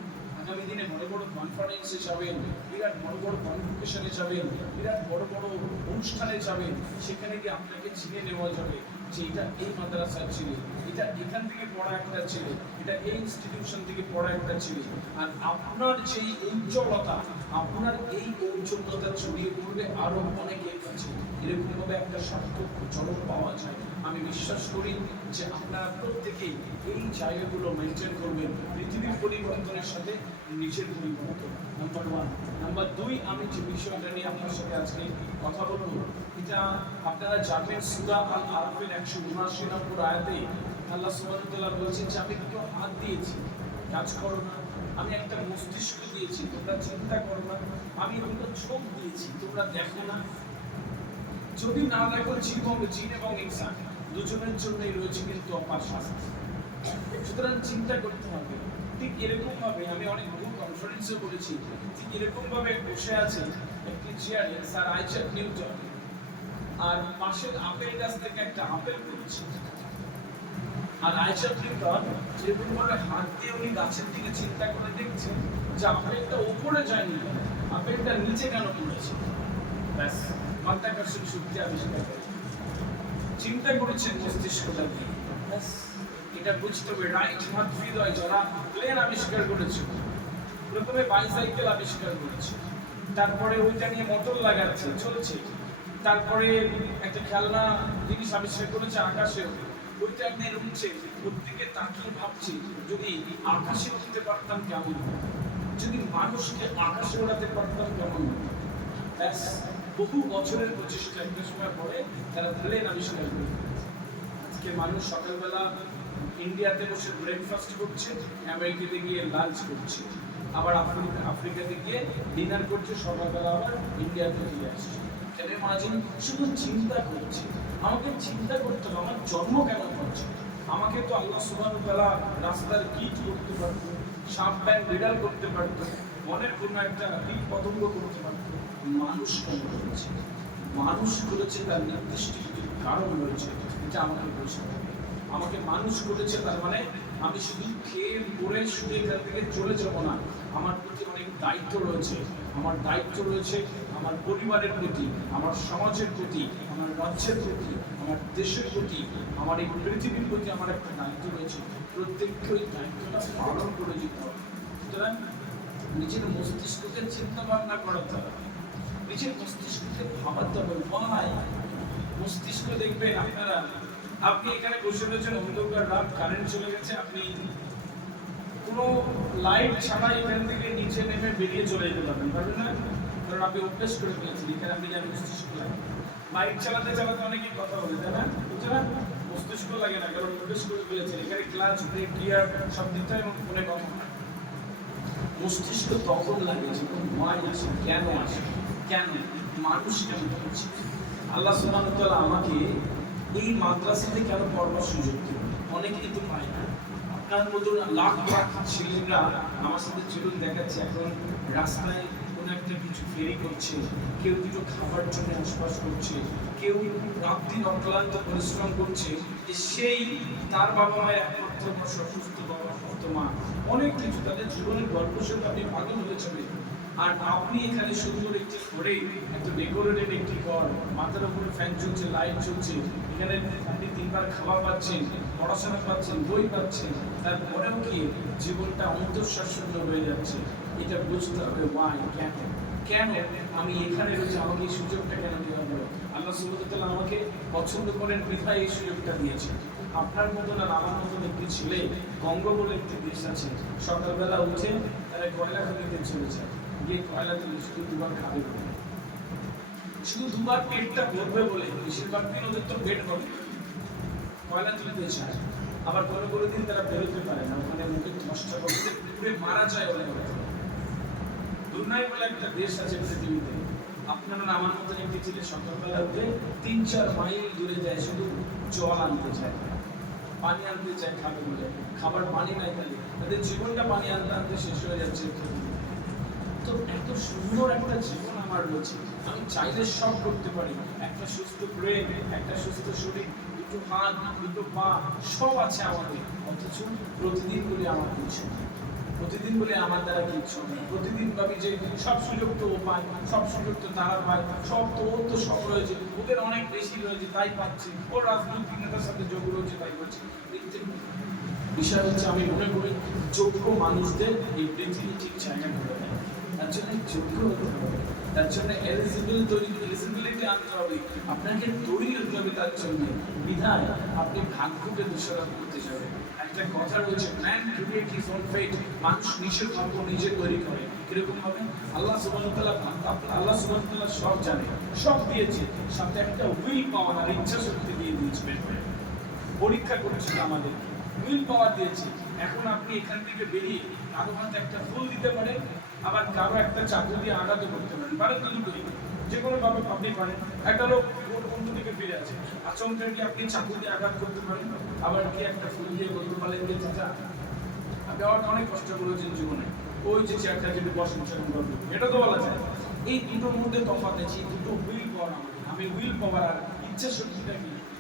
আগামী দিনে বড় বড় কনফারেন্সে যাবেন, বিরাট বড় বড় কনভোকেশনে যাবেন, বিরাট বড় বড় অনুষ্ঠানে যাবেন, সেখানে গিয়ে আপনাকে চিনে নেওয়া যাবে যে এটা এই মাদ্রাসার ছেলে, এটা এখান থেকে পড়া একটা ছেলে, এটা এই ইনস্টিটিউশন থেকে পড়া একটা ছেলে। আর আপনার যেই উজ্জ্বলতা, আপনার এই ঔজ্জ্বল্যতা ছড়িয়ে পড়বে আরো অনেকের কাছে। এরকমভাবে একটা সার্থক জনক পাওয়া যায়। আমি বিশ্বাস করি যে আপনারা প্রত্যেকেই এই জায়গাগুলো মেনটেন করবেন, পৃথিবীর পরিবর্তনের সাথে নিজের পরিবর্তন। নাম্বার 1। নাম্বার 2, আমি যে বিষয়টা নিয়ে আপনার সাথে আজকে কথা বলবো, এটা আপনারা জানবেন সূরা আল আরাফের 179 নম্বর আয়াতে আল্লাহ সুবহানাহু ওয়া তাআলা বলছেন যে আমি দুটো হাত দিয়েছি, কাজ করো না, আমি একটা মস্তিষ্ক দিয়েছি, তোমরা চিন্তা করো না, আমি দুটো চোখ দিয়েছি, তোমরা দেখো না। যদি না দেখো, জিন এবং ইনসান দুজনের জন্যই রয়েছে কিন্তু অপার শাস্তি। সুতরাং চিন্তা করতে হবে। ঠিক এরকম ভাবে আমি অনেক বহু কনফারেন্সে বলেছি, ঠিক এরকম ভাবে বসে আছে একটি চেয়ারে স্যার আইজাক নিউটন, আর পাশের আপেল গাছ থেকে একটা আপেল পড়ছে, আর আইজাক নিউটন যেরকম ভাবে হাত দিয়ে উনি গাছের দিকে চিন্তা করে দেখছেন যে আপেলটা উপরে যায়নি, আপেলটা নিচে কেন পড়েছে। ব্যাস, মাধ্যাকর্ষণ শক্তি আবিষ্কার করে চিন্তা করেছেন মস্তিষ্কটা দিয়ে। ব্যাস, এটা বুঝতে হবে। রাইট হৃদয় যারা প্লেন আবিষ্কার করেছে, প্রথমে বাইসাইকেল আবিষ্কার করেছে, তারপরে ওইটা নিয়ে মোটর লাগাচ্ছে, চলছে, তারপরে একটা খেলনা জিনিস আবিষ্কার করেছে আকাশে, ওইটা নিয়ে উঠছে, প্রত্যেকে তাকিয়ে ভাবছে যদি আকাশে উঠতে পারতাম কেমন, যদি মানুষকে আকাশে ওড়াতে পারতাম কেমন। ব্যাস, বহু বছরের প্রচেষ্টা একটা সময় পরে তারা প্লেন আবিষ্কার করে। আজকে মানুষ সকালবেলা ইন্ডিয়াতে বসে ব্রেকফাস্ট করছে, আমেরিকাতে গিয়ে লাঞ্চ করছে, আবার আফ্রিকাতে গিয়ে ডিনার করছে, সকালবেলা আবার ইন্ডিয়াতে ফিরে আসছে। কেন মাঝে শুধু চিন্তা করছে। আমাকে চিন্তা করতে হবে, আমার জন্ম কেন করছে। আমাকে তো আল্লাহ সুবহানাহু ওয়া তাআলা রাস্তার গিট করতে পারতো, সাপ ব্যাং বিড়াল করতে পারতো, মনের কোনো একটা কীট পতঙ্গ করতে পারতো। মানুষ কেন করেছে? মানুষ করেছে তার নির্দিষ্ট কিছু কারণ রয়েছে, এটা আমাকে বুঝতে হবে। আমাকে মানুষ করেছে তার মানে আমি শুধু খেয়ে পড়ে শুধু এখান থেকে চলে যাবো না, আমার প্রতি অনেক দায়িত্ব রয়েছে। আমার দায়িত্ব রয়েছে আমার পরিবারের প্রতি, আমার সমাজের প্রতি, আমার রাজ্যের প্রতি, আমার দেশের প্রতি, আমার এই পৃথিবীর প্রতি আমার একটা দায়িত্ব রয়েছে। প্রত্যেককে ওই দায়িত্বটা পালন করে যেতে হবে। সুতরাং নিজের মস্তিষ্ককে চিন্তা ভাবনা করাতে হবে, নিজের মস্তিষ্ককে ভাবাতে হবে। ওয়াই মস্তিষ্ক দেখবেন আপনারা, আপনি এখানে বসে রয়েছেন, অন্ধকার রাত, কারেন্ট চলে গেছে, আপনি কোনো লাইট ছাড়া এখান থেকে নিচে নেমে বেরিয়ে চলে যেতে পারবেন না, কারণ আপনি অভ্যেস করে ফেলেছেন। এখানে আপনি যেন মস্তিষ্ক লাগে, বাইক চালাতে চালাতে অনেকেই কথা বলে, তাই না? বুঝছে না? মস্তিষ্ক লাগে না, কারণ অভ্যেস করে ফেলেছেন। এখানে ক্লাচ, ব্রেক, গিয়ার সব দিকটা এবং ফোনে কথা হয়। মস্তিষ্ক তখন লাগে যখন ভয় আসে। কেন আসে? কেন মানুষ কেমন করছে? আল্লাহ সুবহানাহু ওয়া তাআলা আমাকে এই মাদ্রাসাতে কেন পড়বার সুযোগ দিল? অনেকেই তো পায় না। আপনার মতো লাখ লাখ ছেলেরা আমার সাথে চলুন দেখাচ্ছে, এখন রাস্তায় কোনো একটা কিছু ফেরি করছে, কেউ দুটো খাবার জন্য আশপাশ করছে, কেউ রাত দিন অক্লান্ত পরিশ্রম করছে, যে সেই তার বাবা মায়ের একমাত্র অসুস্থ বাবা, অসুস্থ মা, অনেক কিছু তাদের জীবনের গল্প শুনে আপনি পাগল হয়ে যাবেন। আর আপনি এখানে সুন্দর একটি ঘরে একটা ডেকোরেটেড একটি ঘর, মাথার উপরে ফ্যান চলছে, লাইট চলছে, এখানে আপনি তিনবার খাবার পাচ্ছেন, পড়াশোনা পাচ্ছেন, বই পাচ্ছেন, তারপরেও কি জীবনটা অন্তঃশ্বাসশূন্য হয়ে যাচ্ছে? এটা বুঝতে হবে। ওয়াই? কেন? কেন আমি এখানে রয়েছে? আমাকে এই সুযোগটা কেন দেওয়া হলো? আল্লাহ সুবহানাহু ওয়া তাআলা আমাকে পছন্দ করেন বিধায় এই সুযোগটা দিয়েছে। আপনার মতন আর আমার মতন একটি ছেলে, কঙ্গ বলে একটি দেশ আছে, সকালবেলা উঠে তারা কয়লা খনিতে চলে যায়, গিয়ে কয়লা তুলে শুধু দুবার খাবে বলে, শুধু দুবার পেটটা ভরবে বলে। বেশিরভাগ দিন ওদের তো পেট ভরে, কয়লা তুলতে চায়। আবার কোনো কোনো দিন তারা বেরোতে পারে না, ওখানে মুখে ধসটা করতে পুড়ে মারা যায় বলে। দুনিয়ায় বলে একটা দেশ আছে পৃথিবীতে, আপনারা আমার মতন একটি ছেলে সকালবেলা উঠে ৩-৪ মাইল দূরে যায়, শুধু জল আনতে চায়, পানি আনতে চায় খাবে বলে। খাবার পানি নাই, খালি তাদের জীবনটা পানি আনতে আনতে শেষ হয়ে যাচ্ছে। তো এত সুন্দর একটা জীবন আমার রয়েছে, আমি চাইলে সব করতে পারি। একটা সুস্থ ব্রেন, একটা সুস্থ শরীর, দুটো হাত, দুটো পা, সব আছে আমাদের, অথচ প্রতিদিন বলে আমার কিছু, প্রতিদিন বলে আমার দ্বারা কিচ্ছু নেই। প্রতিদিন ভাবি যে সব সুযোগ তো ও পায়, সব সুযোগ তো তারা পায়, সব তো ওর তো সব রয়েছে, ওদের অনেক বেশি রয়েছে তাই পাচ্ছে, ওর রাজনৈতিক নেতার সাথে যোগ রয়েছে তাই করছে। বিষয় হচ্ছে আমি মনে করি যোগ্য মানুষদের এই পৃথিবী ঠিক জায়গা করে দেয়। তার জন্য যোগ্য হতে হবে, তার জন্য এলিজিবিলিটি আনতে হবে, আপনাকে তৈরি হতে হবে তার জন্য। বিধায় আপনি ভাগ্যকে দোষারোপ করতে যাবেন। একটা কথা রয়েছে, man create his own fate, মানুষ নিজের ভাগ্য নিজে তৈরি করে। কিরকম হবে? আল্লাহ সুবহানাহু ওয়া তাআলা সব জানে, সব দিয়েছে, সাথে একটা উইল পাওয়ার আর ইচ্ছা শক্তি দিয়ে দিয়েছে। পরীক্ষা করেছিল আমাদের, উইল পাওয়ার দিয়েছে। এখন আপনি এখান থেকে বেরিয়ে কারো হাতে একটা ফুল দিতে পারেন, আবার কারো একটা চাকু দিয়ে আঘাত করতে পারেন, পারেন তো দুটোই, যে কোনো ভাবে আপনি পারেন। একটা লোক বন্ধু থেকে ফিরে আছে, আচমকা কি আপনি চাকু দিয়ে আঘাত করতে পারেন, আবার কি একটা ফুল দিয়ে বলতে পারেন যে চাচা আপনি আমার অনেক কষ্ট করেছেন জীবনে, ওই যে চেয়ারটা যদি বসেন সেরকম করবো, এটা তো বলা যায়। এই দুটোর মধ্যে তফাৎ আছে, দুটো উইল পাওয়ার। আমি উইল পাওয়ার আর ইচ্ছা শক্তিটা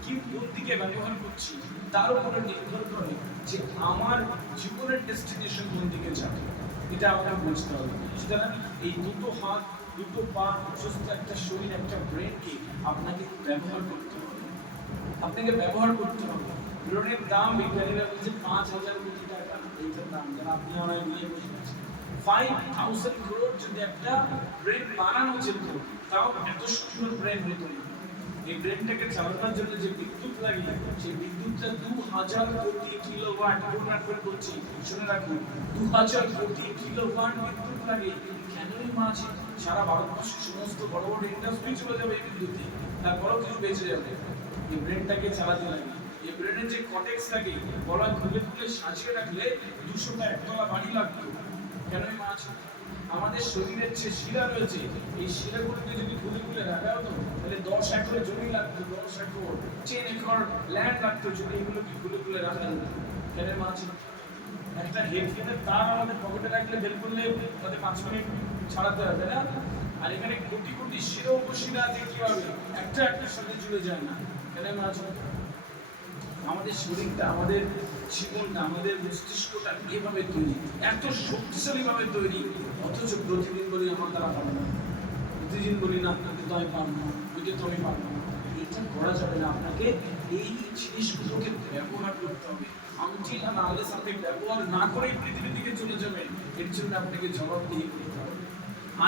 কি কোন দিকে ব্যবহার করছি তার উপরে নির্ভর করে যে আমার জীবনের ডেস্টিনেশন কোন দিকে যাবে, এটা আমাকে বুঝতে হবে। সুতরাং এই দুটো হাত, দুটো পা, সুস্থ একটা শরীর, একটা ব্রেনকে আপনাকে ব্যবহার করতে হবে, আপনাকে ব্যবহার করতে হবে। ব্রেনের দাম বিজ্ঞানীরা বলছে ৫,০০০ কোটি টাকা, এইটার দাম, যারা আপনি অনেক নিয়ে বসে আছেন। 5,000 crore যদি একটা ব্রেন বানানো যেত, তাও এত সুন্দর ব্রেন হতো না। এই ব্রেনটাকে চালানোর জন্য যে বিদ্যুৎ লাগে, সেই বিদ্যুৎটা ২,০০০ কোটি কিলোওয়াট। করে বলছি, শুনে রাখুন, ২,০০০ কোটি কিলোওয়াট বিদ্যুৎ লাগে। কেনই মাছ সারা ভারতবর্ষের সমস্ত বড় বড় ইন্ডাস্ট্রি চলে যাবে এই বিদ্যুতে, তারপরেও কিছু বেঁচে যাবে। এই ব্রেনটাকে চালাতে লাগে। এই ব্রেনের যে কটেক্স লাগে, গলা খুলে খুলে সাজিয়ে রাখলে ২০০টা একতলা বাড়ি লাগতো। কেনই মাছ আমাদের শরীরের যে শিরা রয়েছে, এই শিরাগুলোকে যদি খুলে খুলে রাখা হতো, তাহলে ১০ একর জমি লাগতো, ১০ একর 10 একর ল্যান্ড লাগতো, যদি এগুলোকে খুলে খুলে রাখা হতো। কেন মাছ একটা হেডফোনের তার আমাদের পকেটে রাখলে বের করলে তাতে ৫ মিনিট ছাড়াতে হবে না। আর এখানে কোটি কোটি শিরা উপশিরা আছে, কিভাবে একটা একটার সাথে জুড়ে যায় না। কেন মাছ আমাদের শরীরটা, আমাদের জীবনটা, আমাদের মস্তিষ্কটা এভাবে তৈরি, এত শক্তিশালীভাবে তৈরি, অথচ প্রতিদিন বলি আমার দ্বারা পারবো না, প্রতিদিন বলি না কিন্তু আমি পারবো না, ওইটা তো আমি পারবো না। এটা করা যাবে না। আপনাকে এই জিনিসগুলোকে ব্যবহার করতে হবে। আনটিল না আনলেস আপনি ব্যবহার না করেই পৃথিবীর দিকে চলে যাবেন, এর জন্য আপনাকে জবাবদিহি করতে হবে।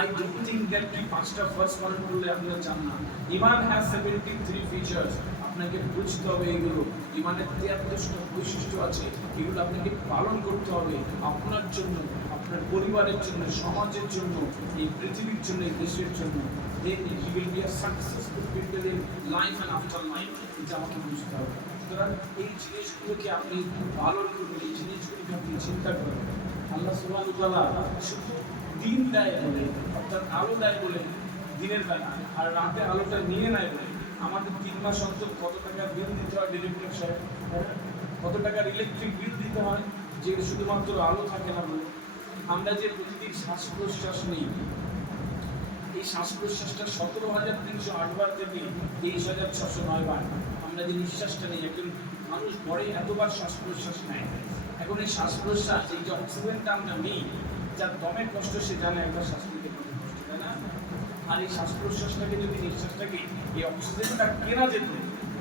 I don't think that we পাঁচটা ফার্স্ট পয়েন্ট বললে আপনারা জান না। ইমান হ্যাজ 73 ফিচার্স। আপনাকে বুঝতে হবে এগুলো। ইমানের 73টা বৈশিষ্ট্য আছে, এগুলো আপনাকে পালন করতে হবে আপনার জন্য, আপনার পরিবারের জন্য, সমাজের জন্য, এই পৃথিবীর জন্য, এই দেশের জন্য। Then you will be a successful people in life and after life. এটা আমাকে বুঝতে হবে। সুতরাং এই জিনিসগুলোকে আপনি পালন করুন, এই জিনিসগুলোকে আপনি চিন্তা করুন। আল্লাহ সুবহানাহু ওয়া তাআলা শুধু দিন দেয় বলে, অর্থাৎ আলো দেয় বলে দিনের বেলা, আর রাতে আলোটা নিয়ে নেয় বলে আমাদের 3 মাস অন্তর কত টাকা বিল দিতে হয় ডিরেক্টর সাহেব, কত টাকার ইলেকট্রিক বিল দিতে হয়, যে শুধুমাত্র আলো থাকে না বলে। আমরা যে প্রতিদিন শ্বাস প্রশ্বাস নিই, এই শ্বাস প্রশ্বাসটা 17,308 বার থেকে 23,609 বার আমরা যে নিঃশ্বাসটা নিই, একজন মানুষ গড়ে এতবার শ্বাস প্রশ্বাস নেয়। এখন এই শ্বাস প্রশ্বাস, এই যে অক্সিজেনটা আমরা নিই, যার দমের কষ্ট সে জানে একবার শ্বাস নিতে কত কষ্ট, তাই না? আর এই শ্বাস প্রশ্বাসটাকে যদি নিঃশ্বাসটাকে এই অক্সিজেনটা কেনা যেত,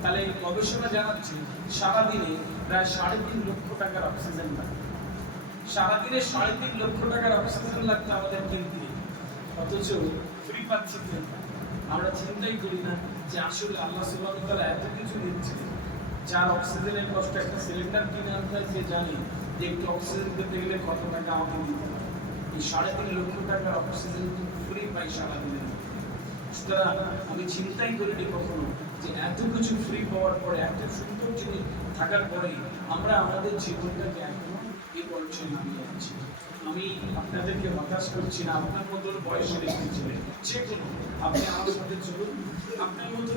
তাহলে গবেষণা জানাচ্ছে সারাদিনে প্রায় 3.5 লক্ষ টাকার অক্সিজেন লাগবে। সারাদিনে 3.5 লক্ষ টাকার অক্সিজেন লাগতো আমাদের কিনতে, অথচ ফ্রি পাচ্ছি। আমরা চিন্তাই করি না যে আসলে আল্লাহ সুবহানাহু ওয়া তাআলা এত কিছু দিচ্ছে। যার অক্সিজেনের কষ্ট, একটা সিলিন্ডার কিনে আনতে হয়, সে জানে যে একটু অক্সিজেন পেতে গেলে কত টাকা আমাকে দিতে হবে। এই 3.5 লক্ষ টাকার অক্সিজেন ফ্রি পাই সারাদিনে। সুতরাং আমি চিন্তাই করিনি কখনো যে এত কিছু ফ্রি পাওয়ার পরে, এত সুন্দর জিনিস থাকার পরে আমরা আমাদের জীবনটাকে এখনো এই পর্যায়ে নামিয়ে যাচ্ছি। আমি আপনাদেরকে হতাশ করছি না। আপনার মতন বয়সে রেখেছিলেন যে কোনো, আপনি আমার সাথে চলুন। আপনার মতন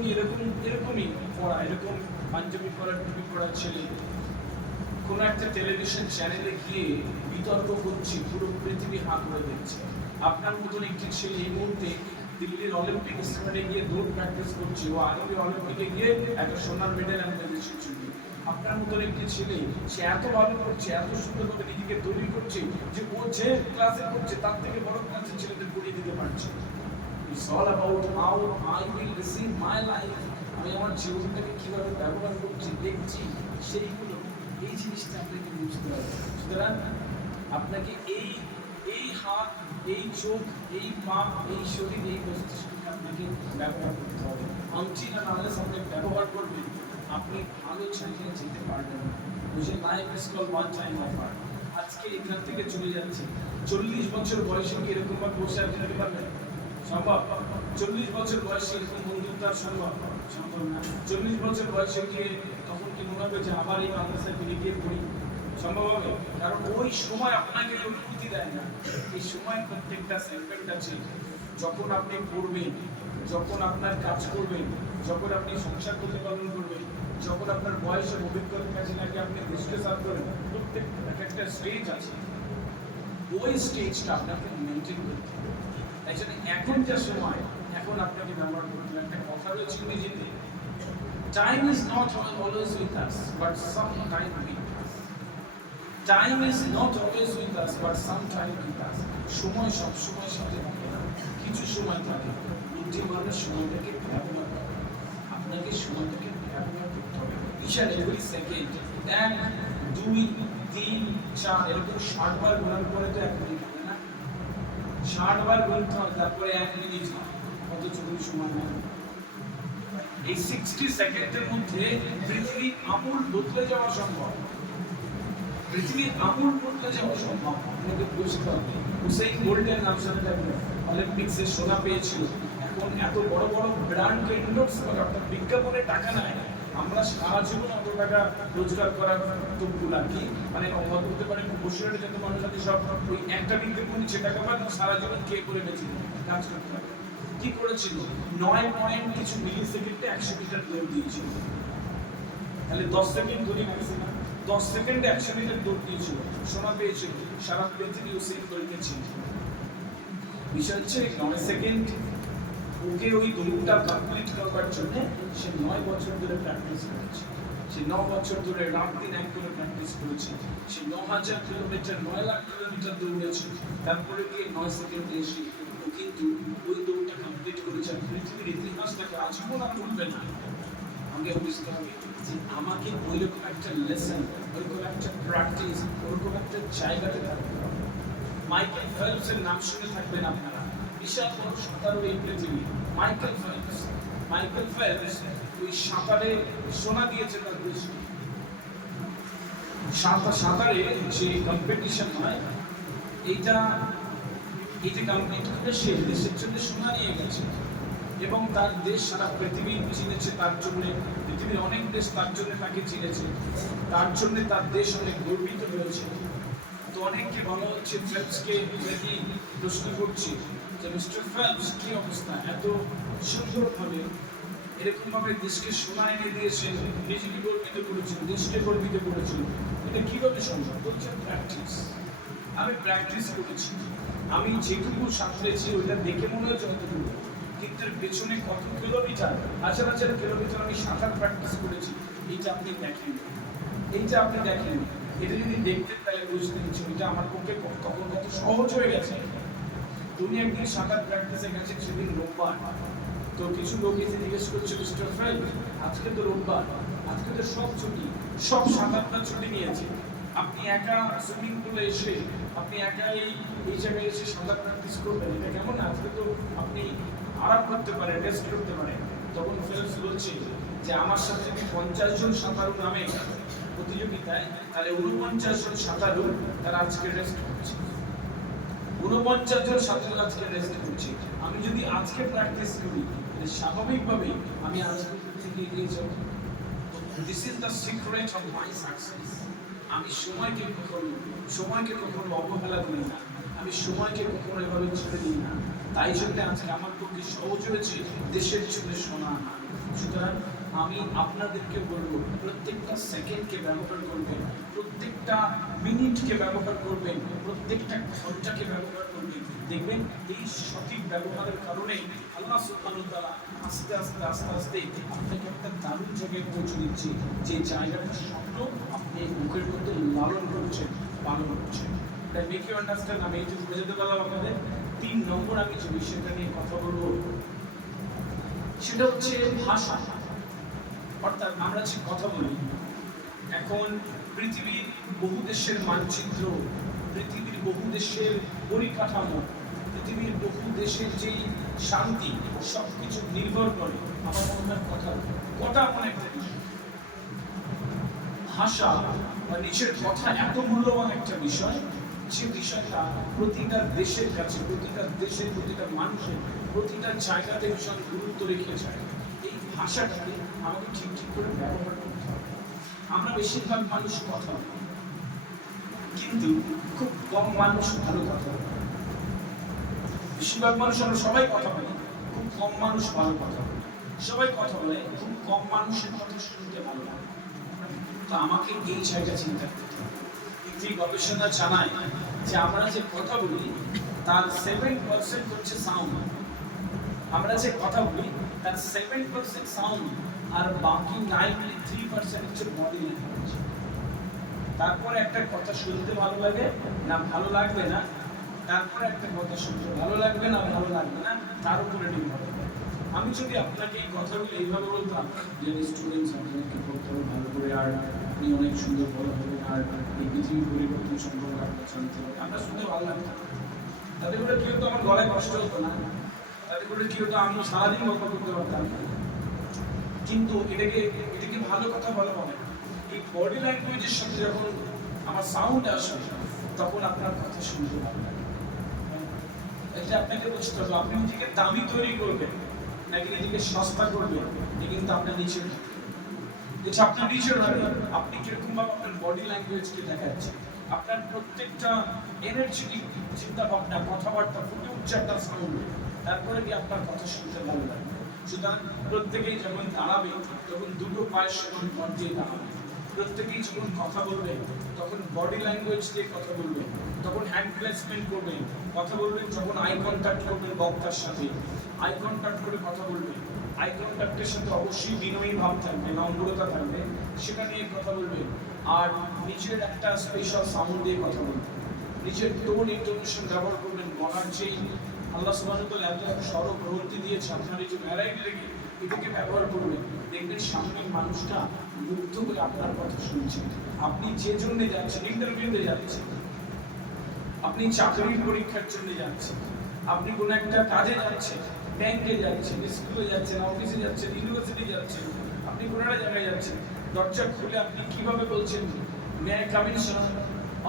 এরকমই পড়া, এরকম পাঞ্জাবি পড়া, টুপি পড়া ছেলে কোনো একটা টেলিভিশন চ্যানেলে গিয়ে বিতর্ক করছি, পুরো পৃথিবী হাঁ করে দিচ্ছে। আপনার মতন একটি ছেলে এই মুহূর্তে দিল্লির অলিম্পিক স্টেডিয়ামে গিয়ে দৌড় প্র্যাকটিস করছে, ও আগামী অলিম্পিকে গিয়ে একটা সোনার মেডেল আনতে দেশের জন্য। আপনার মতন একটি ছেলে, সে এত ভালো করছে, এত সুন্দরভাবে নিজেকে তৈরি করছে যে ও যে ক্লাসে করছে তার থেকে বড় ক্লাসের ছেলেদের পড়িয়ে দিতে পারছে। It's all about how I will receive my life. আমি আমার জীবনটাকে কিভাবে ব্যবহার করছি, দেখছি, সেইগুলো, এই জিনিসটা আপনাকে বুঝতে হবে। সুতরাং আপনাকে এই হাত, এই চোখ, এই পা, এই শরীর, এই মস্তিষ্ককে আপনাকে ব্যবহার করতে হবে। আনটিল না আনলেস আপনি ব্যবহার করবেন, আপনি ভালো জায়গায় যেতে পারবেন না। বুঝে, life is call one time offer. আজকে এখান থেকে চলে যাচ্ছে, 40 বছর বয়সে কি এরকম ভাবে বসে আর যেতে পারবেন? সম্ভব? 40 বছর বয়সে এরকম বন্ধুত্ব সম্ভব? সম্ভব না। 40 বছর বয়সে গিয়ে তখন কি মনে হবে যে আবার এই মাদ্রাসায় ফিরে গিয়ে পড়ি? সম্ভব হবে? কারণ ওই সময় আপনাকে অনুমতি দেয় না। এই সময় প্রত্যেকটা সেকেন্ড আছে। যখন আপনি পড়বেন, যখন আপনার কাজ করবেন, যখন আপনি সংসার প্রতিপালন করবেন, যখন আপনার বয়সের অভিজ্ঞতার কাছে নাকি আপনি দেশকে সার্ভ করেন, প্রত্যেক একটা স্টেজ আছে। ওই স্টেজটা আপনাকে মেনটেন করতে হবে। তাই জন্য এখন যা সময়, এখন আপনাকে ব্যবহার করতে হবে। একটা কথা রয়েছে ইংরেজিতে, time is not always with us but some time with us. Time is not always with us but some time with us. সময় সব সময় সাথে থাকে না, কিছু সময় থাকে। বুদ্ধিমানের সময়টাকে ব্যবহার করে, আপনাকে সময়টাকে ব্যবহার করতে হবে। ইশার এভরি সেকেন্ড 1, 2, 3, 4 এরকম 60 বার গুণার পরে তো 1 মিনিট হবে না। 60 বার গুনতে হয়, তারপরে 1 মিনিট হয়। কত চুরি সময় হয়। এই 60 সেকেন্ডের মধ্যে পৃথিবীর আমূল বদলে যাওয়া সম্ভব। পৃথিবীর আমূল বদলে যাওয়া সম্ভব। আপনাকে বুঝতে হবে। হুসেইন বোল্টের নাম শুনে থাকবেন, অলিম্পিক্সে সোনা পেয়েছিল। এখন এত বড় বড় ব্র্যান্ডকে এন্ডোর্স করে, অর্থাৎ বিজ্ঞাপনে টাকা নেয়। আমরা সারা জীবন অত টাকা রোজগার করার তো কি মানে অবাক হতে পারে। বসুরের যত মানুষ আছে সব ওই একটা বিজ্ঞাপন সে টাকা পায়, সারা জীবন কে করে গেছিল, কাজ করতে পারে। কি করেছিল? 9 পয়েন্ট কিছু মিলি সেকেন্ডে 100 মিটার দৌড় দিয়েছিল। তাহলে 10 সেকেন্ড ধরে গেছে না, 10 সেকেন্ডে 100 মিটার দৌড় দিয়েছিল, সোনা পেয়েছিল। সারা পৃথিবী হুসেইন বোল্টকে ছিল। বিষয় হচ্ছে 9 সেকেন্ড ওকে ওই দৌড়টা কমপ্লিট করবার জন্য সে 9 বছর ধরে প্র্যাকটিস করেছে। সে 9 বছর ধরে রাত দিন এক করে প্র্যাকটিস করেছে, সে 9,000 কিলোমিটার 9 লাখ কিলোমিটার দৌড়েছে, তারপরে গিয়ে 9 সেকেন্ডে এসে ও কিন্তু ওই দৌড়টা কমপ্লিট করেছে। পৃথিবীর ইতিহাসটাকে আজীবন আর করবে না। আমাকে বুঝতে হবে যে আমাকে ওইরকম একটা লেসন, ওইরকম একটা প্র্যাকটিস, ওইরকম একটা জায়গাতে থাকতে হবে। মাইকেল ফেলপসের নাম শুনে থাকবেন আপনারা, বিশাল বড় সাঁতারু এই পৃথিবী। মাইকেল ফেলপস, মাইকেল ফেলপস ওই সাঁতারে সোনা দিয়েছে তার দেশকে। সাঁতারে যে কম্পিটিশন হয়, এইটা কমপ্লিট করে সে দেশের জন্য সোনা নিয়ে গেছে এবং তার দেশ সারা পৃথিবী চিনেছে তার জন্য। পৃথিবীর অনেক দেশ তার জন্য তাকে চিনেছে, তার জন্য তার দেশ অনেক গর্বিত হয়েছে। তো অনেককে বলা হচ্ছে, ফেলপসকে দেখি প্রশ্ন করছি যে মিস্টার ফেলপস কি অবস্থা, এত সুন্দরভাবে এরকমভাবে দেশকে সোনা এনে দিয়েছেন, নিজেকে গর্বিত করেছেন, দেশকে গর্বিত করেছেন, এটা কিভাবে সম্ভব? বলছেন প্র্যাকটিস। আমি প্র্যাকটিস করেছি, আমি যেটুকু সাঁতরেছি ওইটা দেখে মনে হচ্ছে অতটুকু, কিন্তু এর পেছনে কত কিলোমিটার, হাজার হাজার কিলোমিটার আমি সাঁতার প্র্যাকটিস করেছি, এইটা আপনি দেখেন, এইটা আপনি দেখেন। এটা যদি দেখতেন তাহলে বুঝতেন যে এটা আমার পক্ষে কখন কত সহজ হয়ে গেছে। তুমি একদিন সাঁতার প্র্যাকটিসে গেছেন, সেদিন রোববার। তো কিছু লোক এসে জিজ্ঞেস করছে, মিস্টার ফেলপস আজকে তো রোববার, আজকে তো সব ছুটি, সব সাঁতারটা ছুটি নিয়েছে, আপনি একা সুইমিং পুলে এসে আপনি একা এই জায়গায় এসে সাঁতার প্র্যাকটিস করবেন, এটা কেমন? আজকে তো আপনি আরাম করতে পারেন, রেস্ট করতে পারেন। তখন ফেলপস বলছে যে আমার সাথে যদি 50 জন সাঁতারু নামে প্রতিযোগিতায়, তাহলে 49 জন সাঁতারু তারা আজকে রেস্ট করছে, 49 জন সাঁতারু আজকে রেস্ট করছে। আমি যদি আজকে প্র্যাকটিস করি, স্বাভাবিকভাবেই আমি আজকে থেকে এগিয়ে যাব। This is the secret of my success. আমি সময়কে কখনো অবহেলা করি না, আমি সময়কে কখনো এভাবে ছেড়ে দিই না। তাই জন্য আজকে আমার পক্ষে সহজ হয়েছে দেশের জন্য সোনা আনা। সুতরাং আমি আপনাদেরকে বলবো, প্রত্যেকটা সেকেন্ডকে ব্যবহার করবেন, প্রত্যেকটা মিনিটকে ব্যবহার করবেন, প্রত্যেকটা ঘন্টাকে ব্যবহার করবেন। দেখবেন এই সঠিক ব্যবহারের কারণে আল্লাহ সুবহানাহু ওয়া তাআলা আস্তে আস্তে আপনাকে একটা দারুণ জায়গায় পৌঁছে দিচ্ছে, যে জায়গাটার স্বপ্ন আপনি মুখের মধ্যে লালন করছেন, পালন করছেন। তাই মেক ইউ আন্ডারস্ট্যান্ড, আমি এইটুকু বোঝাতে পারলাম আপনাদের। 3 নম্বর আমি যে বিষয়টা নিয়ে কথা বলবো সেটা হচ্ছে ভাষা। অর্থাৎ আমরা যে কথা বলি, এখন পৃথিবীর বহু দেশের মানচিত্র, পৃথিবীর বহু দেশের পরিকাঠামো, পৃথিবীর বহু দেশের যেই শান্তি, সব কিছু নির্ভর করে আমার মনে হয় কথা এমন একটা বিষয়। ভাষা বা নিজের কথা এত মূল্যবান একটা বিষয়, যে বিষয়টা প্রতিটা দেশের কাছে, প্রতিটা দেশের প্রতিটা মানুষের প্রতিটা জায়গাতে ভীষণ গুরুত্ব রেখে যায়। এই ভাষাটাকে আমাকে ঠিক করে ব্যবহার করতে হবে। আমরা বেশিরভাগ মানুষ কথা বলি, কিন্তু খুব কম মানুষ ভালো কথা বলে। বেশিরভাগ মানুষ, আমরা সবাই কথা বলি, খুব কম মানুষ ভালো কথা বলে। সবাই কথা বলে, খুব কম মানুষের কথা শুনতে ভালো লাগে। তো আমাকে এই জায়গা চিন্তা করতে হবে। একটি গবেষণা জানায় যে আমরা যে কথা বলি তার 7% হচ্ছে সাউন্ড। আমরা যে কথা বলি তার 7% সাউন্ড, আর বাকি 93% হচ্ছে বডি ল্যাঙ্গুয়েজ। তারপরে একটা কথা শুনতে ভালো লাগে না ভালো লাগবে না, তারপরে একটা কথা শুনতে ভালো লাগবে না ভালো লাগবে না, তার উপরে নির্ভর করে। আমি যদি আপনাকে এই কথাগুলো এইভাবে বলতাম যে স্টুডেন্টস আপনাকে পড়তে হবে ভালো করে, আর আপনি অনেক সুন্দর বড় হবেন, আর এই পৃথিবীর পরিবর্তন সম্পর্কে আপনার জানতে হবে, আমরা শুনতে ভালো লাগতো। তাদের করে কি হতো, আমার গলায় কষ্ট হতো না, তাদের করে কি হতো, আমি সারাদিন গল্প করতে পারতাম। কিন্তু এটাকে ভালো কথা বলা হবে না। এই বডি ল্যাঙ্গুয়েজের সাথে যখন আমার সাউন্ড আসে, তখন আপনার কথা শুনতে ভালো লাগে। এটা আপনাকে বুঝতে হবে, আপনি নিজেকে দামি তৈরি করবেন নাকি নিজেকে সস্তা করবেন, এটা কিন্তু আপনার নিচের, এটা আপনার নিচের হবে। আপনি কিরকম ভাবে আপনার বডি ল্যাঙ্গুয়েজকে দেখাচ্ছেন, আপনার প্রত্যেকটা এনার্জেটিক চিন্তা ভাবনা, কথাবার্তা ফুটে উঠছে একটা সাউন্ড, তারপরে কি আপনার কথা শুনতে ভালো লাগবে। সুতরাং প্রত্যেকেই যখন দাঁড়াবে, তখন দুটো পায়ের সমান পর্যায়ে দাঁড়াবে। প্রত্যেকেই যখন কথা বলবেন তখন বডি ল্যাঙ্গুয়েজ দিয়ে কথা বলবেন, তখন হ্যান্ড প্লেসমেন্ট করবেন, কথা বলবেন, যখন আই কন্ট্যাক্ট করবেন বক্তার সাথে আই কন্ট্যাক্ট করে কথা বলবেন। আই কন্ট্যাক্টের সাথে অবশ্যই বিনয়ী ভাব থাকবে, নম্রতা থাকবে, সেটা নিয়ে কথা বলবেন। আর নিজের একটা স্পেশাল সাউন্ড দিয়ে কথা বলবেন, নিজের টোন ইন্টোনেশন ব্যবহার করবেন। গলার যেই আল্লাহ সুবহানাহু ওয়া তাআলা এত এত সরব গ্রন্থি দিয়েছে, আপনার এই যে ভ্যারাইটি রেখে এটাকে ব্যবহার করবেন। দেখবেন সামনের মানুষটা মুগ্ধ করে আপনার কথা শুনছে। আপনি যে জন্য যাচ্ছেন, ইন্টারভিউতে যাচ্ছেন, আপনি চাকরির পরীক্ষার জন্য যাচ্ছেন, আপনি কোনো একটা কাজে যাচ্ছেন, ব্যাংকে যাচ্ছেন, স্কুলে যাচ্ছেন, অফিসে যাচ্ছেন, ইউনিভার্সিটি যাচ্ছেন, আপনি কোনো একটা জায়গায় যাচ্ছেন, দরজা খুলে আপনি কিভাবে বলছেন, may I come in sir,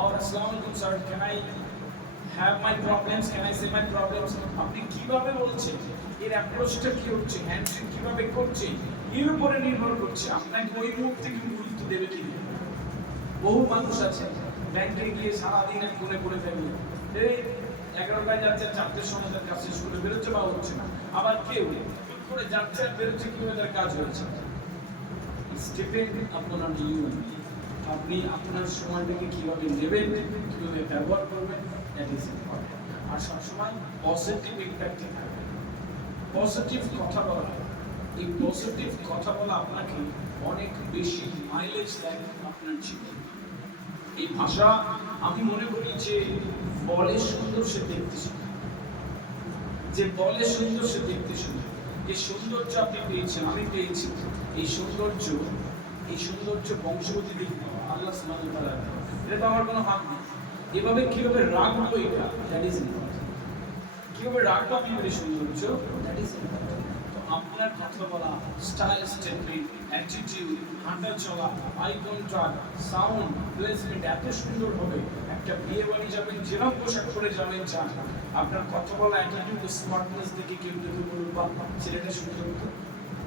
or আসসালামু আলাইকুম sir, can I have my problems, can I say my problems, আপনি কিভাবে বলছেন, এর অ্যাপ্রোচটা কি হচ্ছে, হ্যান্ডশেক কিভাবে করছে, এর উপরে নির্ভর করছে আপনাকে ওই মুহূর্তে কি গুরুত্ব দেবে কি। বহু মানুষ আছে ব্যাংকে গিয়ে সারাদিন এক কোণে পড়ে ফেলবে, এই 11টায় যাচ্ছে, 4টের সময় তার কাজ শেষ করে বেরোচ্ছে বা হচ্ছে না। আবার কেউ চুপ করে যাচ্ছে আর বেরোচ্ছে, কিভাবে তার কাজ হয়েছে। ডিপেন্ড আপনার ইউ, আপনি আপনার সময়টাকে কিভাবে নেবেন, কিভাবে ব্যবহার করবেন, দ্যাট ইজ ইম্পর্টেন্ট। আর সবসময় পজিটিভ ইম্প্যাক্টে থাকবেন, পজিটিভ কথা বলা। এই পজিটিভ কথা বলা আপনাকে অনেক বেশি মাইলেজ দেয় আপনার জীবনে। এই ভাষা আমি মনে করি যে বলে সুন্দর সে দেখতে সুন্দর, যে বলে সুন্দর সে দেখতে সুন্দর। এই সৌন্দর্য আপনি পেয়েছেন, আমি পেয়েছি। এই সৌন্দর্য বংশগতি দিক আল্লাহ সুবহানাহু ওয়া তাআলা, এটা তো আমার কোনো হাত নেই। এভাবে কিভাবে রাখবো, এটা দ্যাট ইজ ইম্পর্টেন্ট। কিভাবে রাখবো আমি এই সৌন্দর্য, দ্যাট ইজ ইম্পর্টেন্ট। তো আপনার কথা বলা, স্টাইল, স্টেটমেন্ট, অ্যাটিটিউড, হাঁটা চলা, আই কন্ট্যাক্ট, সাউন্ড, প্লেসমেন্ট এত সুন্দর হবে। একটা বিয়ে বাড়ি যাবেন, যেরকম পোশাক পরে যাবেন চান, আপনার কথা বলা, অ্যাটিটিউড, স্মার্টনেস দেখে কেউ দেখে বলুন বা ছেলেটা সুন্দর।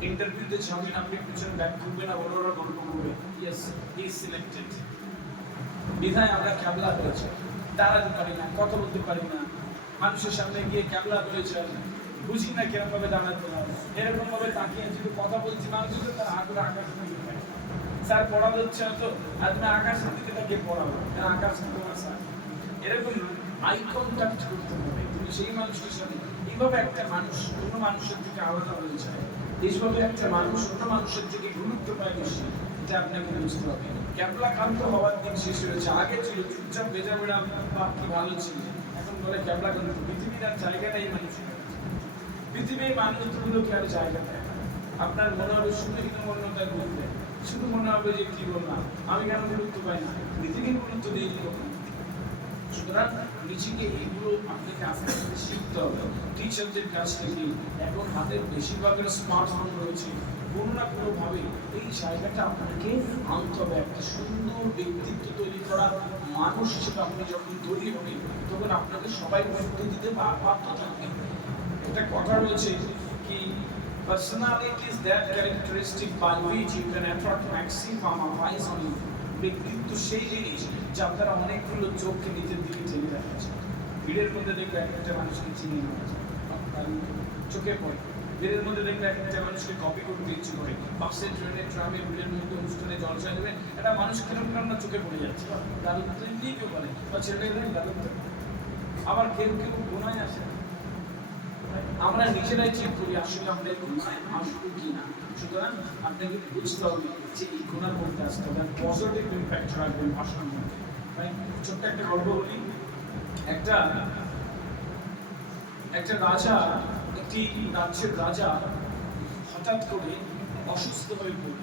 ইন্টারভিউতে যাবেন, আপনি পিছনে ব্যাক করবেন আর ওরা গল্প করবে, ইয়েস হি ইজ সিলেক্টেড। বিধায় আমরা ক্যাবলা করেছি, দাঁড়াতে পারি না, কথা বলতে পারি না, মানুষের সামনে গিয়ে ক্যাবলা করেছে, বুঝি না কিরকম ভাবে দাঁড়াতে হয়। এরকম ভাবে তাকিয়ে যদি কথা বলছি, মানুষের তার আগ্রহ আকাশ দিকে থাকে। স্যার পড়াতে হচ্ছে তো, আর তুমি আকাশের দিকে তাকিয়ে পড়াবো, আকাশ তোমার স্যার। এরকম আই কন্ট্যাক্ট করতে হবে তুমি সেই মানুষের সাথে। এইভাবে একটা মানুষ অন্য মানুষের থেকে আলাদা হয়ে যায়, এইভাবে একটা মানুষ অন্য মানুষের থেকে গুরুত্ব পায় বেশি, এটা আপনাকে বুঝতে হবে। ক্যাবলা কান্ত হওয়ার দিন শেষ হয়েছে। আগে ছিল চুপচাপ বেজা বেড়া বা কি ভালো ছিল, এখন বলে ক্যাবলা কান্ত। পৃথিবীর আর জায়গাটাই মানুষের, পৃথিবীর মানুষগুলোকে আর জায়গা দেয় না। আপনার মনে হবে শুধু হীনমন্যতায় বলবেন, শুধু মনে হবে যে কি বললাম, আমি কেন গুরুত্ব পাই না, পৃথিবীর গুরুত্ব দিয়ে দিল। সুতরাং নিজেকে এগুলো আপনাকে আস্তে আস্তে শিখতে হবে টিচারদের কাছ থেকে। এখন হাতের বেশিরভাগের স্মার্টফোন রয়েছে, কোনো না কোনোভাবে এই জায়গাটা আপনাকে আনতে হবে। একটা সুন্দর ব্যক্তিত্ব তৈরি করা মানুষ হিসেবে আপনি যখন তৈরি হবেন, তখন আপনাকে সবাই গুরুত্ব দিতে বাধ্য থাকবে। একটা কথা রয়েছে কি, personality is that characteristic by which you can attract maximum of eyes on you. ব্যক্তিত্ব সেই জিনিস যা আপনারা অনেকগুলো চোখকে নিজের দিকে টেনে রাখছে। ভিড়ের মধ্যে দেখবে একটা মানুষকে চিনি না, চোখে পড়ে। ভিড়ের মধ্যে দেখবে একটা মানুষকে কপি করতে ইচ্ছে করে। বাসে, ট্রেনে, ট্রামে, ভিড়ের মধ্যে অনুষ্ঠানে জলসা দেবে, একটা মানুষ কিরকম না চোখে পড়ে যাচ্ছে, দারুণ তো এমনি কেউ বলে, বা ছেলেটা দারুণ তো। আবার কেউ কেউ গুনায় আসে, আমরা নিজেরাই চেক করি আসলে আমরা এই গুনায় আসবো কিনা। সুতরাং আপনাকে বুঝতে হবে যে এই গুণার মধ্যে আসতে হবে, পজিটিভ ইম্প্যাক্ট রাখবেন ভাষার মধ্যে। ছোট্ট একটা গল্প বলি। একটা রাজা, একটি রাজ্যের রাজা হঠাৎ করে অসুস্থ হয়ে পড়ল।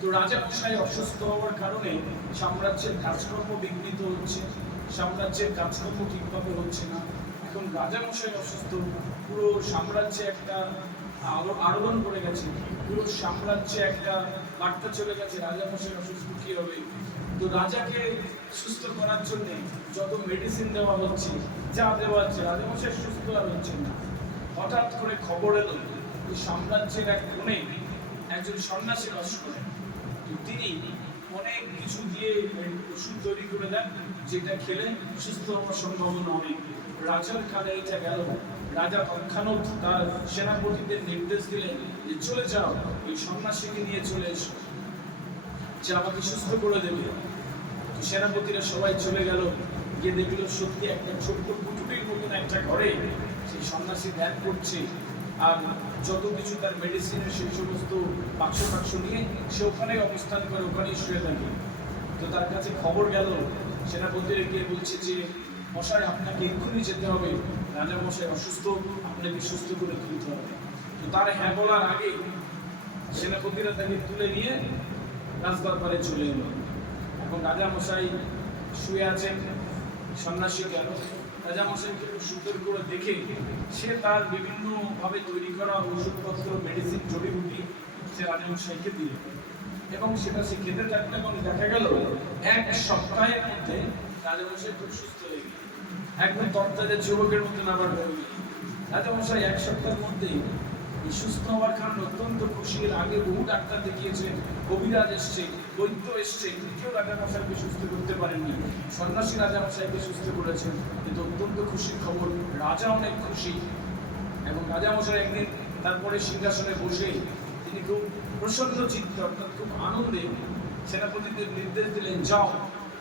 তো রাজা মশাই অসুস্থ হওয়ার কারণে সাম্রাজ্যের কাজকর্ম বিঘ্নিত হচ্ছে, সাম্রাজ্যের কাজকর্ম ঠিকভাবে হচ্ছে না। এখন রাজা মশাই অসুস্থ, পুরো সাম্রাজ্যে একটা আলোড়ন পড়ে গেছে, পুরো সাম্রাজ্যে একটা বার্তা চলে গেছে রাজা মশাই অসুস্থ, কি হবে। তো রাজাকে সুস্থ করার জন্য যত মেডিসিন দেওয়া হচ্ছে, যা দেওয়া হচ্ছে, রাজা মশাই সুস্থ আর হচ্ছে না। হঠাৎ করে খবর এলো যে সাম্রাজ্যের এক কোণে একজন সন্ন্যাসী বাস করেন। তো তিনি অনেক কিছু দিয়ে ওষুধ তৈরি করে দেন, যেটা খেলে সুস্থ হওয়ার সম্ভাবনা অনেক। রাজার কানে এটা গেল, রাজা তৎক্ষণাৎ তার সেনাপতিদের নির্দেশ দিলেন যে চলে যাও, এই সন্ন্যাসীকে নিয়ে চলে এসো। যে আমাকে সুস্থ করে দেবে। তো সেনাপতিরা সবাই চলে গেল, গিয়ে দেখলো সত্যি একটা ছোট্ট কুটুরির মতন একটা ঘরে সেই সন্ন্যাসী ধ্যান করছে, আর যত কিছু তার মেডিসিনের সেই সমস্ত বাক্স নিয়ে সে ওখানেই অবস্থান করে, ওখানেই শুয়ে থাকে। তো তার কাছে খবর গেল, সেনাপতিরা গিয়ে বলছে যে মশাই আপনাকে এক্ষুনি যেতে হবে, রাজা মশাই অসুস্থ, আপনাকে সুস্থ করে তুলতে হবে। তো তার হ্যাঁ বলার আগে সেনাপতিরা তাকে তুলে নিয়ে রাজদরবারে চলে এলো। এখন রাজা মশাই শুয়ে আছেন, সন্ন্যাসী গেল রাজা মশাইকে সুন্দর করে দেখে সে তার বিভিন্ন ভাবে তৈরি করা ওষুধপত্র, মেডিসিন, জড়িবুটি সে রাজা মশাইকে দিল এবং সেটা সে খেতে থাকলো। এবং দেখা গেল 1 সপ্তাহের মধ্যে রাজা মশাই খুব সুস্থ হয়ে গেল, একদম তরতাজা যুবকের মতন আবার হয়ে গেল। রাজা মশাই 1 সপ্তাহের মধ্যেই সুস্থ হওয়ার কারণে অত্যন্ত খুশি। এর আগে বহু ডাক্তার দেখিয়েছেন, কবিরাজ এসছে, বৈদ্য এসছে, কেউ রাজা মশাইকে সুস্থ করতে পারেননি। সন্ন্যাসী রাজা মশাইকে সুস্থ করেছেন, কিন্তু অত্যন্ত খুশির খবর, রাজা অনেক খুশি। এবং রাজা মশাই একদিন তারপরে সিংহাসনে বসে তিনি খুব প্রসন্ন চিত্ত, অর্থাৎ খুব আনন্দে সেনাপতিদের নির্দেশ দিলেন, যাও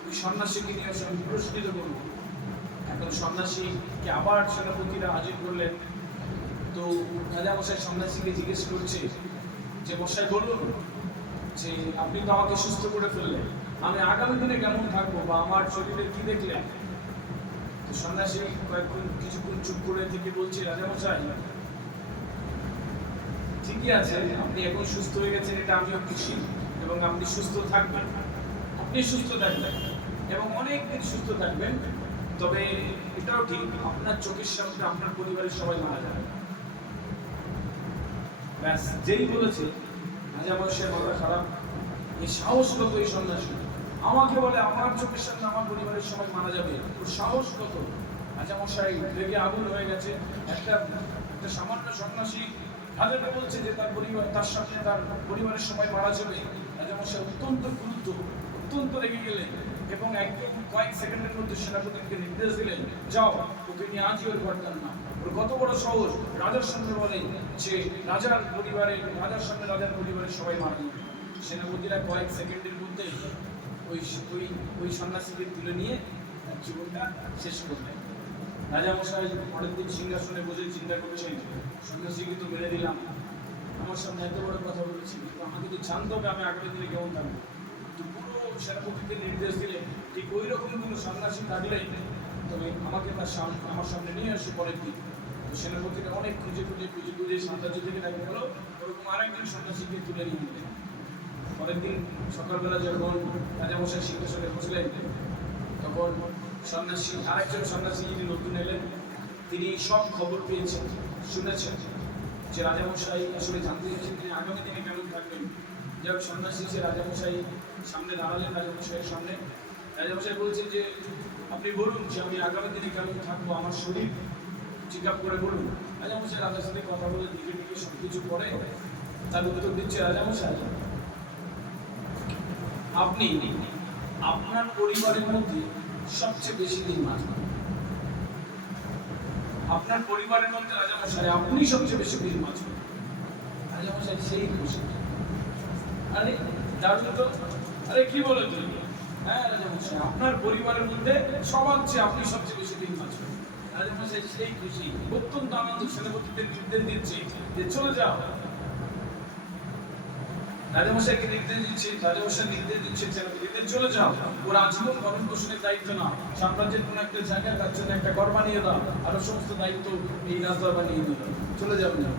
ওই সন্ন্যাসীকে নিয়ে পুরস্কৃত করবো। এখন সন্ন্যাসীকে আবার সেনাপতিরা হাজির করলেন। তো রাজা মশাই সন্ন্যাসীকে জিজ্ঞেস করছে যে মশাই বলুন যে আপনি তো আমাকে সুস্থ করে ফেললেন, আমি আগামী দিনে কেমন থাকবো বা আমার শরীরে কি দেখলেন? তো সন্ন্যাসী কিছুক্ষণ চুপ করে থেকে বলছে, রাজা মশাই ঠিকই আছে, আপনি এখন সুস্থ হয়ে গেছেন, এটা আমিও খুশি, এবং আপনি সুস্থ থাকবেন, আপনি সুস্থ থাকবেন এবং অনেক দিন সুস্থ থাকবেন। তবে এটাও ঠিক, আপনার চোখের সামনে আপনার পরিবারের সবাই মারা যাবে। ব্যাস, যেই বলেছে রাজা মশাইয়ের মাথা খারাপ। এই সাহস কত এই সন্ন্যাসী, আমাকে বলে আমার চোখের সামনে আমার পরিবারের সবাই মারা যাবে, ওর সাহস কত? রাজা মশাই রেগে আগুন হয়ে গেছে। একটা সামান্য সন্ন্যাসী রাজাকে বলছে যে তার পরিবার, তার সামনে তার পরিবারের সবাই মারা যাবে। রাজা মশাই অত্যন্ত ক্রুদ্ধ, অত্যন্ত রেগে গেলেন এবং একদম কয়েক সেকেন্ডের মধ্যে সেনাপতিকে নির্দেশ দিলেন, যাও ওকে নিয়ে আজই ওর ঘরটার না। ওর কত বড় সাহস, রাজার সামনে বলে যে রাজার পরিবারের সবাই মারা যাবে। সেনাপতিরা কয়েক সেকেন্ডের মধ্যে ওই সন্ন্যাসীকে তুলে নিয়ে জীবনটা শেষ করলেন। রাজা মশাই পরের দিন সিংহাসনে বসে চিন্তা করছেন, সন্ন্যাসীকে তো মেরে দিলাম, আমার সামনে এত বড় কথা বলেছি, কিন্তু আমাকে তো জানতে হবে আমি আগামী দিনে কেমন থাকবো। তো পুরো সেনাপতিকে নির্দেশ দিলেন, ঠিক ওই রকম কোনো সন্ন্যাসী থাকলে তবে আমাকে আমার সামনে নিয়ে আসে পরের দিন। তো সেনাপতিরা অনেক খুঁজে সাম্রাজ্য থেকে দেখা গেল ওরকম আরেকজন সন্ন্যাসীকে তুলে নিয়ে নিলেন। পরের দিন সকালবেলা যখন রাজামশাই সিংহাসনে বসলেন, তখন আরেকজন সন্ন্যাসী যিনি নতুন এলেন, তিনি সব খবর পেয়েছেন, শুনেছেন যে রাজামশাই আসলে জানতে চাইছেন তিনি আগামী দিনে কেমন থাকবেন। যাই হোক, সন্ন্যাসী সে রাজামশাই সামনে দাঁড়ালেন। রাজামশাইয়ের সামনে রাজামশাই বলছেন যে আপনি বলুন যে আমি আগামী দিনে কেমন থাকবো, আমার শরীর চেক আপ করে বলুন। রাজামশাই রাজার সাথে কথা বলে দিকে সবকিছু পরে তার উত্তর দিচ্ছে, রাজামশাই আপনি আপনার পরিবারের মধ্যে সবচেয়ে বেশি দিন বাঁচবেন। আপনার পরিবারের মধ্যে রাজামশাই আপনি সবচেয়ে বেশি দিন বাঁচবেন। রাজামশাই সেই খুশি, আরে দারুণ তো, আরে কি বলে তুই? হ্যাঁ রাজামশাই, আপনার পরিবারের মধ্যে সবার চেয়ে আপনি সবচেয়ে বেশি দিন বাঁচবেন। রাজামশাই সেই খুশি, অত্যন্ত আনন্দ। সেনাপতিদের নির্দেশ দিচ্ছে যে চলে যাও। রাজামশাইকে নির্দেশ দিচ্ছে সেনাপতিদের চলে যাও, ওরা আজীবন ভরণ পোষণের দায়িত্ব না, সাম্রাজ্যের কোন একটা জায়গায় তার জন্য একটা ঘর বানিয়ে দাও, আরো সমস্ত দায়িত্ব এই রাজদরবার বানিয়ে দিল, চলে যাবেন না।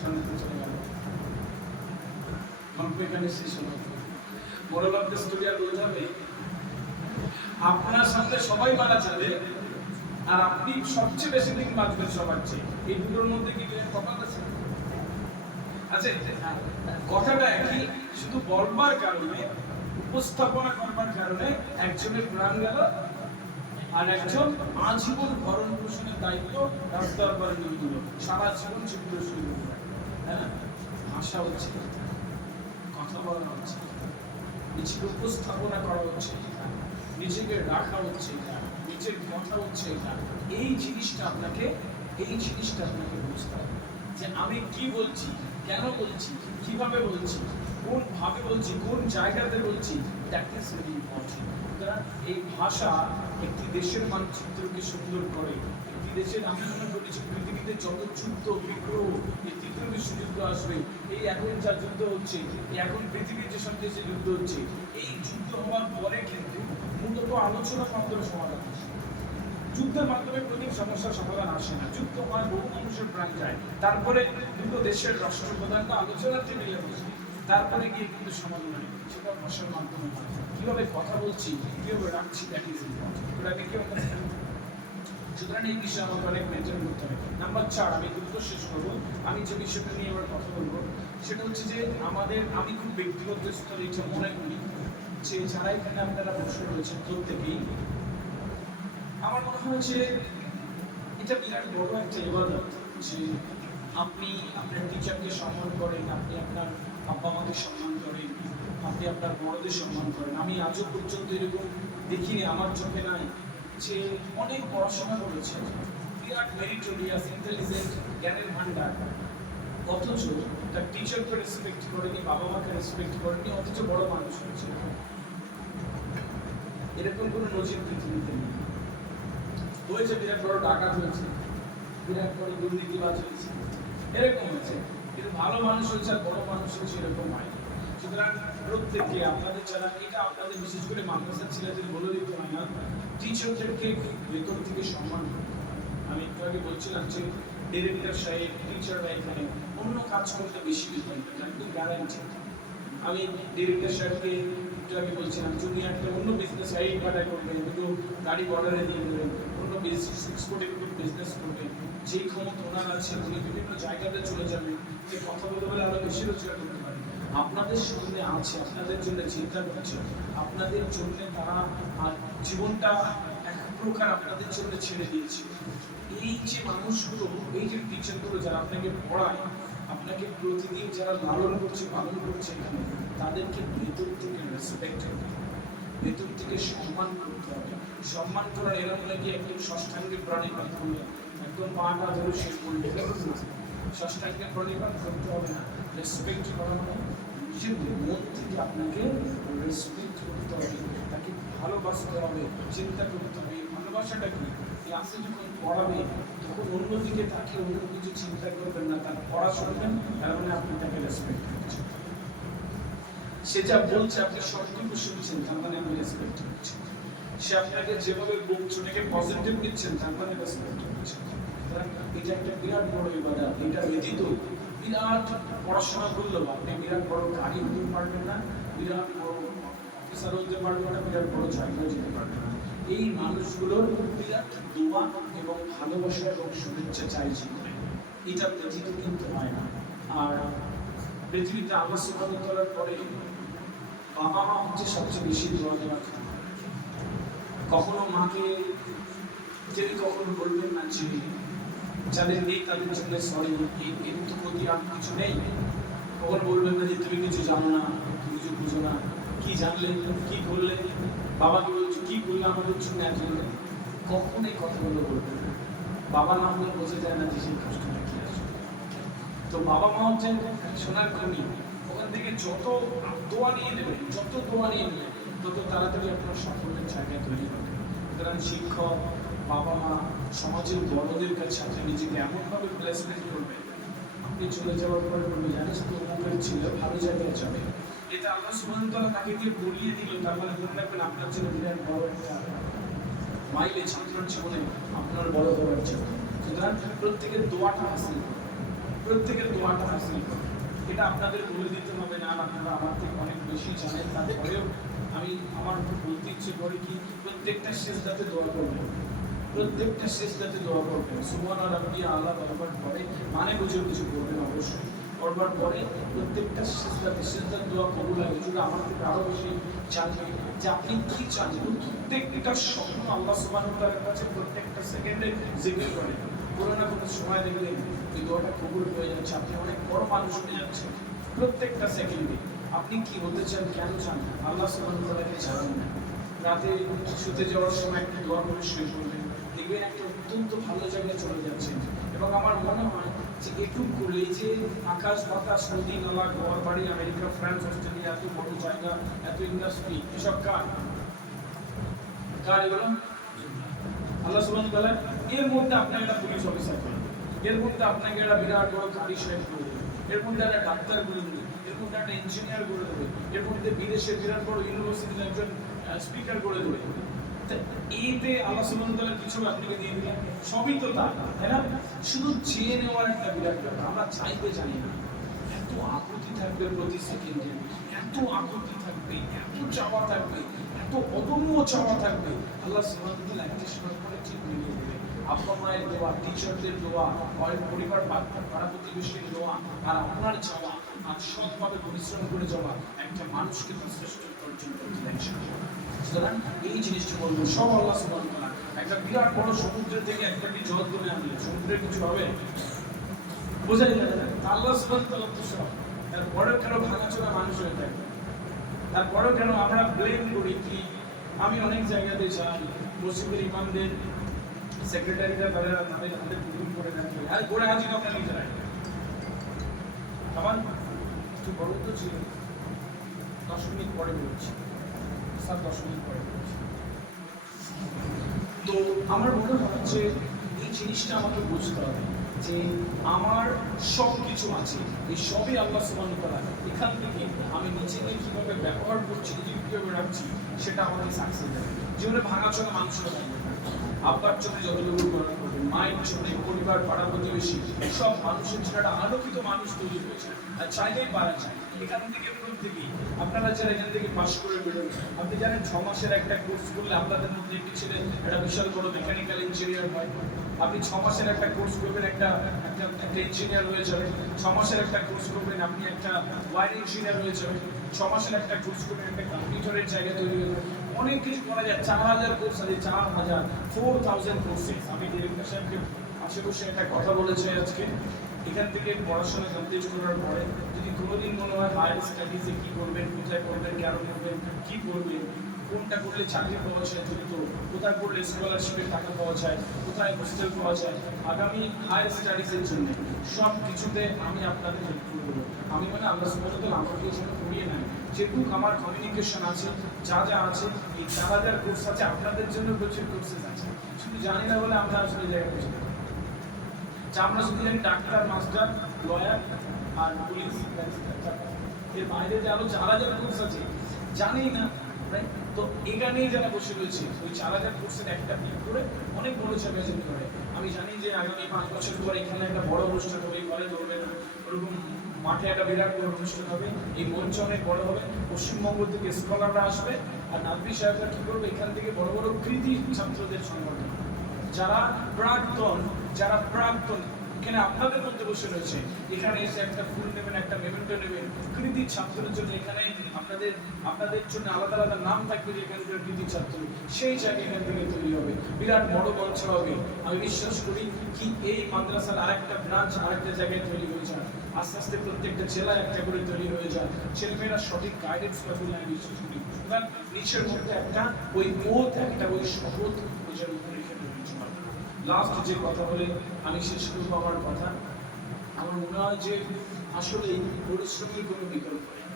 চলে গেল। গল্প এখানে শেষ হলো। মোরাল অফ দ্য স্টোরি আর বোঝাবে, আপনার সামনে সবাই মারা যাবে আর আপনি সবচেয়ে বেশি দিন বাঁচবেন সবার চেয়ে। এই দুটোর মধ্যে কি তফাৎ আছে? আচ্ছা, কথাটা একই, শুধু বলবার কারণে, উপস্থাপনা করবার কারণে একজনের প্রাণ গেল আর একজন আজীবন ভরণ পোষণের দায়িত্ব রাজদরবারে নিয়ে দিল, সারা জীবন সে পুরস্কৃত করবে। হ্যাঁ, ভাষা হচ্ছে, কথা বলা হচ্ছে, নিজেকে উপস্থাপনা করা হচ্ছে, নিজেকে রাখা হচ্ছে, নিজের কথা হচ্ছে এটা। এই জিনিসটা আপনাকে বুঝতে হবে। যে আমি কি বলছি, কেন বলছি, কিভাবে বলছি, কোন ভাবে বলছি, কোন জায়গাতে বলছি, দ্যাট ইজ ভেরি ইম্পর্টেন্ট। সুতরাং এই ভাষা একটি দেশের মানচিত্রকে সুন্দর করে। একটি দেশের, আমি মনে করি যে পৃথিবীতে যত যুদ্ধ বিগ্রহ, এই তৃতীয় বিশ্বযুদ্ধ আসবে, এই এখন যা যুদ্ধ হচ্ছে, এই এখন পৃথিবীর যেসব দেশে যুদ্ধ হচ্ছে, এই যুদ্ধ হওয়ার পরে কিন্তু মূলত আলোচনার মাধ্যমে সমাধান আসে। যুদ্ধের মাধ্যমে কোনো সমস্যার সমাধান আসে না। যুদ্ধ হয়, বহু মানুষের প্রাণ যায়, তারপরে দুটো দেশের রাষ্ট্রপ্রধানরা আলোচনার টেবিলে বসে, তারপরে গিয়ে কিন্তু সমাধান হয়। সেটা ভাষার মাধ্যমে কিভাবে কথা বলছি, কিভাবে রাখছি, দ্যাট ইজ ইম্পর্টেন্ট। আমি কেউ সুতরাং এই বিষয়ে আমাকে অনেক মেনটেন করতে হবে। নাম্বার 4, আমি দ্রুত শেষ করবো। আমি যে বিষয়টা নিয়ে এবার কথা বলবো সেটা হচ্ছে যে আমি খুব ব্যক্তিগত স্তরে এটা মনে করি যে যারা এখানে আপনারা বসে রয়েছেন প্রত্যেকেই, আমার মনে হয় যে এটা বিরাট বড় একটা ইবাদত যে আপনি আপনার টিচারকে সম্মান করেন, আপনি আপনার আব্বা মাকে সম্মান করেন, আপনি আপনার বড়দের সম্মান করেন। আমি আজও পর্যন্ত এরকম দেখিনি, আমার চোখে নাই, যে অনেক পড়াশোনা করেছে, বিরাট মেরিটোরিয়াস, ইন্টেলিজেন্ট, জ্ঞানের ভান্ডার, অথচ তার টিচারকে রেসপেক্ট করেনি, বাবা মাকে রেসপেক্ট করেনি, অথচ বড় মানুষ হয়েছে। এরকম কোনো নজির পৃথিবীতে নেই। হয়েছে বিরাট বড় ডাকাত হয়েছে, বিরাট বড় দুর্নীতিবাজ হয়েছে, এরকম হয়েছে, কিন্তু ভালো মানুষ হয়েছে আর বড় মানুষ হয়েছে এরকম হয়। সুতরাং প্রত্যেককে আপনাদের যারা, এটা আপনাদের বিশেষ করে মাদ্রাসার ছেলেদের বলে দিতে হয় না, টিচারদেরকে ভেতর থেকে সম্মান করতে। আমি একটু আগে বলছিলাম যে ডিরেক্টর সাহেব, টিচাররা এখানে অন্য কাজ করতে বেশি বিপরীত, একদম গ্যারান্টি। আমি ডিরেক্টর সাহেবকে একটু আগে বলছিলাম, জুনিয়রটা অন্য বিজনেস এই পাঠায় করবেন, দুটো গাড়ি বর্ডারে দিয়ে দেবেন, অন্য এক্সপোর্টের বিজনেস করবেন, যেই ক্ষমতা ওনার আছে উনি বিভিন্ন জায়গাতে চলে যাবেন, যে কথা বলতে বলে আরো বেশি রোজগার করতে পারে। আপনাদের সামনে আছে, আপনাদের জন্য চিন্তা করছে, আপনাদের জন্য তারা জীবনটা এক প্রকার আপনাদের জন্য ছেড়ে দিয়েছে। এই যে মানুষগুলো, এই যে টিচারগুলো যারা আপনাকে পড়ায়, আপনাকে প্রতিদিন যারা লালন করছে, পালন করছে এখানে, তাদেরকে ভেতর থেকে রেসপেক্ট করতে হবে, ভেতর থেকে সম্মান করতে হবে। সম্মান করার এরকম নাকি একদম ষষ্ঠাঙ্গের প্রাণীপাত করলে, একদম পাটা ধরে শেষ করলে, ষষ্ঠাঙ্গের প্রাণীপাত করতে হবে না। রেসপেক্ট করা মানে নিজের মন থেকে আপনাকে রেসপেক্ট করতে হবে, তাকে ভালোবাসতে হবে, চিন্তা করতে হবে। ভালোবাসাটা কি? ক্লাসে যখন পড়াবে তখন অন্যদিকে তাকে অন্য কিছু চিন্তা করবেন না, তার পড়া শুনবেন, তার মানে আপনি তাকে রেসপেক্ট করছেন। সে যা বলছে আপনি সবটুকু শুনছেন, তার মানে আপনি রেসপেক্ট করছেন। সে আপনাকে যেভাবে বলছে ওটাকে পজিটিভ দিচ্ছেন, তার মানে রেসপেক্ট করছেন। এটা একটা বিরাট বড় ইবাদত। এটা ব্যতীত বিরাট পড়াশোনা করলেও আপনি বিরাট বড় গাড়ি হতে পারবেন না, বিরাট বড় অফিসার হতে পারবেন না, বিরাট বড় জায়গায় যেতে পারবেন না। এই মানুষগুলোর বিরাট দোয়া এবং ভালোবাসা এবং শুভেচ্ছা চাইছি, এটা ব্যতীত কিন্তু হয় না। আর পৃথিবীতে আল্লাহ সুবহানাহু ওয়া তাআলার পরে বাবা মা হচ্ছে সবচেয়ে বেশি দোয়া দেওয়ার। কখনো মাকে যদি কখনো বলবেন না যে যাদের নেই তাদের জন্য সরি, এর তো প্রতি আর কিছু নেই। কখনো বলবেন না যে তুমি কিছু জানো না, তুমি কিছু বুঝো না, কি জানলে, কি করলে, বাবাকে বলছো কি করলে আমাদের জন্য এত। কখন এই কথাগুলো বলবেন না। বাবা না হলে বোঝা যায় না যে সেই কষ্টটা কি আসে। তো বাবা মা হচ্ছে সোনার কর্মী, ওখান থেকে যত দোয়া নিয়ে নেবেন, যত দোয়া নিয়ে নেবেন, তত তাড়াতাড়ি আপনার সাফল্যের জায়গা তৈরি হবে। সুতরাং শিক্ষক, বাবা মা, সমাজের বড়দের কাছে আপনি নিজেকে এমনভাবে প্লেসমেন্ট করবেন, আপনি চলে যাওয়ার পরে বলবে জানিস তো অমুকের ছিল, ভালো জায়গায় যাবে। এটা আল্লাহ সুবহানাহু ওয়া তাআলা তাকে দিয়ে বলিয়ে দিল, তার মানে মনে রাখবেন আপনার জন্য বিরাট বড় একটা মাইলেজ আপনার জীবনে, আপনার বড় বড় একটা। সুতরাং প্রত্যেকের দোয়াটা হাসিল করুন, প্রত্যেকের দোয়াটা হাসিল করুন। এটা আপনাদের বলে দিতে হবে না, আপনারা আমার থেকে অনেক বেশি জানেন। তারপরেও আমি আমার বলতে ইচ্ছে করে কি, প্রত্যেকটা সিজদাতে দোয়া করবেন, প্রত্যেকটা সিজদাতে দোয়া করবেন। সুবহান রাব্বিয়া আলা বলবার পরে মানে বুঝে কিছু করবেন অবশ্যই। করবার পরে প্রত্যেকটা সিজদাতে, সিজদার দোয়া কবুল হয়। হুজুর আমার থেকে আরো বেশি জানবে যে আপনি কি চান। প্রত্যেকটা স্বপ্ন আল্লাহ সুবহানাহু ওয়া তাআলার কাছে প্রত্যেকটা সেকেন্ডে জিকির করেন। কোনো না কোনো সময় দেখবেন এই দোয়াটা কবুল হয়ে যাচ্ছে, আপনি অনেক বড় মানুষ হয়ে যাচ্ছেন। প্রত্যেকটা সেকেন্ডে আপনি কি হতে চান, কেন চান, আল্লাহ সুবহানাহু ওয়া তাআলাকে জানান। রাতে শুতে যাওয়ার সময় একটা দোয়া করে শুয়ে পড়বেন, দেখবেন একটা অত্যন্ত ভালো জায়গায় চলে যাচ্ছেন। এবং আমার মনে হয় যে যে এটুক করলে যে আকাশ বাতাস নদী নালা ঘর বাড়ি আমেরিকা ফ্রান্স অস্ট্রেলিয়া এত বড় জায়গা এত ইন্ডাস্ট্রি এসব কার এগুলো আল্লাহ সুবহানাহু ওয়া তাআলা। এর মধ্যে আপনাকে একটা পুলিশ অফিসার করে, এর মধ্যে আপনাকে একটা বিরাট বড় গাড়ি সাহেব করে দেবে, এর মধ্যে একটা ডাক্তার করে দেবে, এর মধ্যে একটা ইঞ্জিনিয়ার করে দেবে, এর মধ্যে বিদেশের বিরাট বড় ইউনিভার্সিটির একজন স্পিকার করে দেবে। এইতে আল্লাহ সুবহানাহু ওয়া তাআলা কিছু আপনাকে দিয়ে দিলেন, সবই তো তাই না? শুধু চেয়ে নেওয়ার একটা বিরাট ব্যাপার, আমরা চাইতে জানি না। এত আকুতি থাকবে প্রতি সেকেন্ডে, এত আকুতি থাকবে, এত চাওয়া থাকবে, এত অদম্য চাওয়া থাকবে। আল্লাহ সুবহানাহু ওয়া তাআলা একটা সময় পরে ঠিক মিলিয়ে দেবে। আব্বা মায়ের দোয়া, টিচারদের দোয়া, পরিবার পাড়া প্রতিবেশীর দোয়া, আর আপনার চাওয়া, আর সৎভাবে পরিশ্রম করে যাওয়া একটা মানুষকে শ্রেষ্ঠ অর্জন করতে দেয়। সুতরাং এই জিনিসটা বলবো, সব আল্লাহ সুবহানাহু ওয়া তাআলা। একটা বিরাট বড় সমুদ্রের থেকে একটা জল তুলে আনলে সমুদ্রে কিছু হবে? বোঝাই যাবে না। আল্লাহ সুবহানাহু ওয়া তাআলা তো সব। তারপরেও কেন ভাঙাচোরা মানুষ হয়ে থাকে? তারপরেও কেন আমরা ব্লেম করি? কি আমি অনেক জায়গাতে যাই, মসজিদের ইমামদের সেক্রেটারিরা তাদের হাতে পুতুল করে রাখে, আর করে হাজির আমরা নিজেরাই। আবার একটু বড় তো ছিল, 10 মিনিট পরে বলছি, 10 মিনিট পরে বলছি। তো আমার মনে হয় যে এই জিনিসটা আমাকে বুঝতে হবে যে আমার সব কিছু আছে, এই সবই আল্লাহ সুবহানাহু ওয়া তাআলা। এখান থেকে আমি নিজেকে কিভাবে ব্যবহার করছি, নিজেকে কিভাবে রাখছি, সেটা আমাকে সাকসেস দেবে। জীবনে ভাঙাচোরা মানুষরা থাকবে, আব্বার জন্য যতটুকু করা করবেন, মায়ের জন্য, পরিবার পাড়া প্রতিবেশী সব মানুষের জন্য একটা আলোকিত মানুষ তৈরি হয়েছে। আর চাইলেই পারা যায়। এখান থেকে প্রত্যেকেই আপনারা যারা এখান থেকে পাশ করে বেরোন, আপনি জানেন 6 মাসের একটা কোর্স করলে আপনাদের মধ্যে একটি ছেলে একটা বিশাল বড় মেকানিক্যাল ইঞ্জিনিয়ার হয়। আপনি 6 মাসের একটা কোর্স করবেন, একটা ইঞ্জিনিয়ার হয়ে যাবেন। 6 মাসের একটা কোর্স করবেন, আপনি একটা ওয়ার ইঞ্জিনিয়ার হয়ে যাবেন। 6 মাসের একটা কোর্স করবেন, একটা কম্পিউটারের জায়গা তৈরি হয়ে যাবে। অনেক কিছু করা যায়। 4000 কোর্স আছে, 4000 কোর্সেস। আমি ডিরেক্টর সাহেবকে পাশে বসে একটা কথা বলেছি আজকে। এখান থেকে পড়াশোনা কমপ্লিট করার পরে যদি কোনোদিন মনে হয় হায়ার স্টাডিজে কী করবেন, কোথায় করবেন, কেন করবেন, কী করবেন, কোনটা করলে চাকরি পাওয়া যায় দ্রুত, কোথায় করলে স্কলারশিপের টাকা পাওয়া যায়, কোথায় হোস্টেল পাওয়া যায়, আগামী হায়ার স্টাডিজের জন্য সব কিছুতে আমি আপনাদের হেল্প করবো। আমি মানে আল্লাহ সুবহানাহু ওয়া তাআলা আমাকে এই জন্য করিয়ে নেন। যেটুকু আমার কমিউনিকেশন আছে, যা যা আছে, এই 4000 কোর্স আছে, আপনাদের জন্য প্রচুর কোর্সেস আছে। শুধু জানি না বলে আমরা আসলে জায়গায় পৌঁছে যাবো। আমরা শুধু জানি ডাক্তার, মাস্টার, লয়ার আর পুলিশ, এর বাইরে যে আরো 4000 কোর্স আছে জানি না। তো এখানেই যারা বসে রয়েছে ওই 4000 কোর্সের একটা পিক করে অনেক বড় জায়গায় যেতে পারে। আমি জানি যে আগামী 5 বছর পরে এখানে একটা বড় অনুষ্ঠান হবে, ঘরে ধরবে না, ওরকম মাঠে একটা বিরাট বড় অনুষ্ঠান হবে, এই মঞ্চ অনেক বড় হবে, পশ্চিমবঙ্গ থেকে স্কলাররা আসবে, আর নাদবি সাহেবরা কি করবে, এখান থেকে বড় বড় কৃতি ছাত্রদের সংগঠন, যারা প্রাক্তন এখানে আপনাদের মধ্যে বসে রয়েছে, এখানে এসে একটা ফুল নেবেন, একটা মেমেন্টো নেবেন। কৃতি ছাত্রদের জন্য এখানে আপনাদের জন্য আলাদা আলাদা নাম থাকবে যে এখানকার কৃতি ছাত্র, সেই জায়গা এখান থেকে তৈরি হবে, বিরাট বড় মঞ্চ হবে। আমি বিশ্বাস করি কি এই মাদ্রাসার আরেকটা ব্রাঞ্চ আরেকটা জায়গায় তৈরি হয়ে যায়, আস্তে আস্তে প্রত্যেকটা জেলায় একটা করে তৈরি হয়ে যায়। ছেলেমেয়েরা সঠিক গাইডেন্স পাবে আমি বিশ্বাস করি। সুতরাং নিচের মধ্যে একটা ওই পথ, একটা ওই শপথ নিজের উপরে রেখে তৈরি হবে। লাস্ট যে কথা বলে আমি শেষ করবো আমার কথা, আমার মনে হয় যে আসলে পরিশ্রমের কোনো বিকল্প নেই,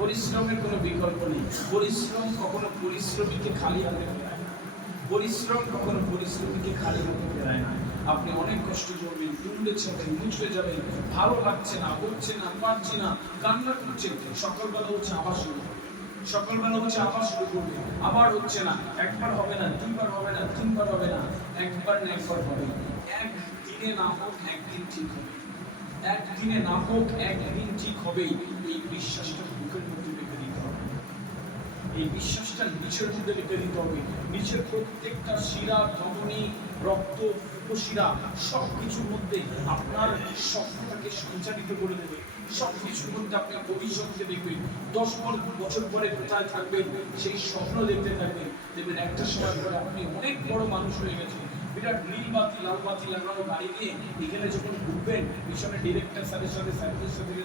পরিশ্রমের কোনো বিকল্প নেই। পরিশ্রম কখনো পরিশ্রমীকে খালি হাতে ফেরায় না, পরিশ্রম কখনো পরিশ্রমীকে খালি হাতে ফেরায় না। আপনি অনেক কষ্ট করবেন, তুললে যাবেন, মুছলে যাবেন, ভালো লাগছে না, হচ্ছে না, পারছি না, কান্না করছেন, সকালবেলা হচ্ছে আবার শুরু করবেন, সকালবেলা হচ্ছে আবার শুরু করবে, আবার হচ্ছে না, একবার হবে না, দুইবার হবে না, তিনবার হবে না, একবার না একবার হবে। একদিনে না হোক একদিন ঠিক হবে, একদিনে না হোক একদিন ঠিক হবেই। এই বিশ্বাসটা বুকের মধ্যে রেখে দিতে হবে, এই বিশ্বাসটা নিচের মধ্যে রেখে দিতে হবে। নিচের প্রত্যেকটা শিরা, ধমনী, রক্ত, উপশিরা সব কিছুর মধ্যে আপনার স্বপ্নটাকে সঞ্চারিত করে দেবে, সব কিছুর মধ্যে আপনি ভবিষ্যৎকে দেখবেন। 10 বছর পরে কোথায় থাকবেন সেই স্বপ্ন দেখতে থাকবেন, দেখবেন একটা সময় পরে আপনি অনেক বড় মানুষ হয়ে গেছেন। বিরাট নীল বাতি, লাল বাতি লাগানো গাড়ি নিয়ে এখানে যখন ঘুরবেন, পিছনে ডিরেক্টর স্যারের সাথে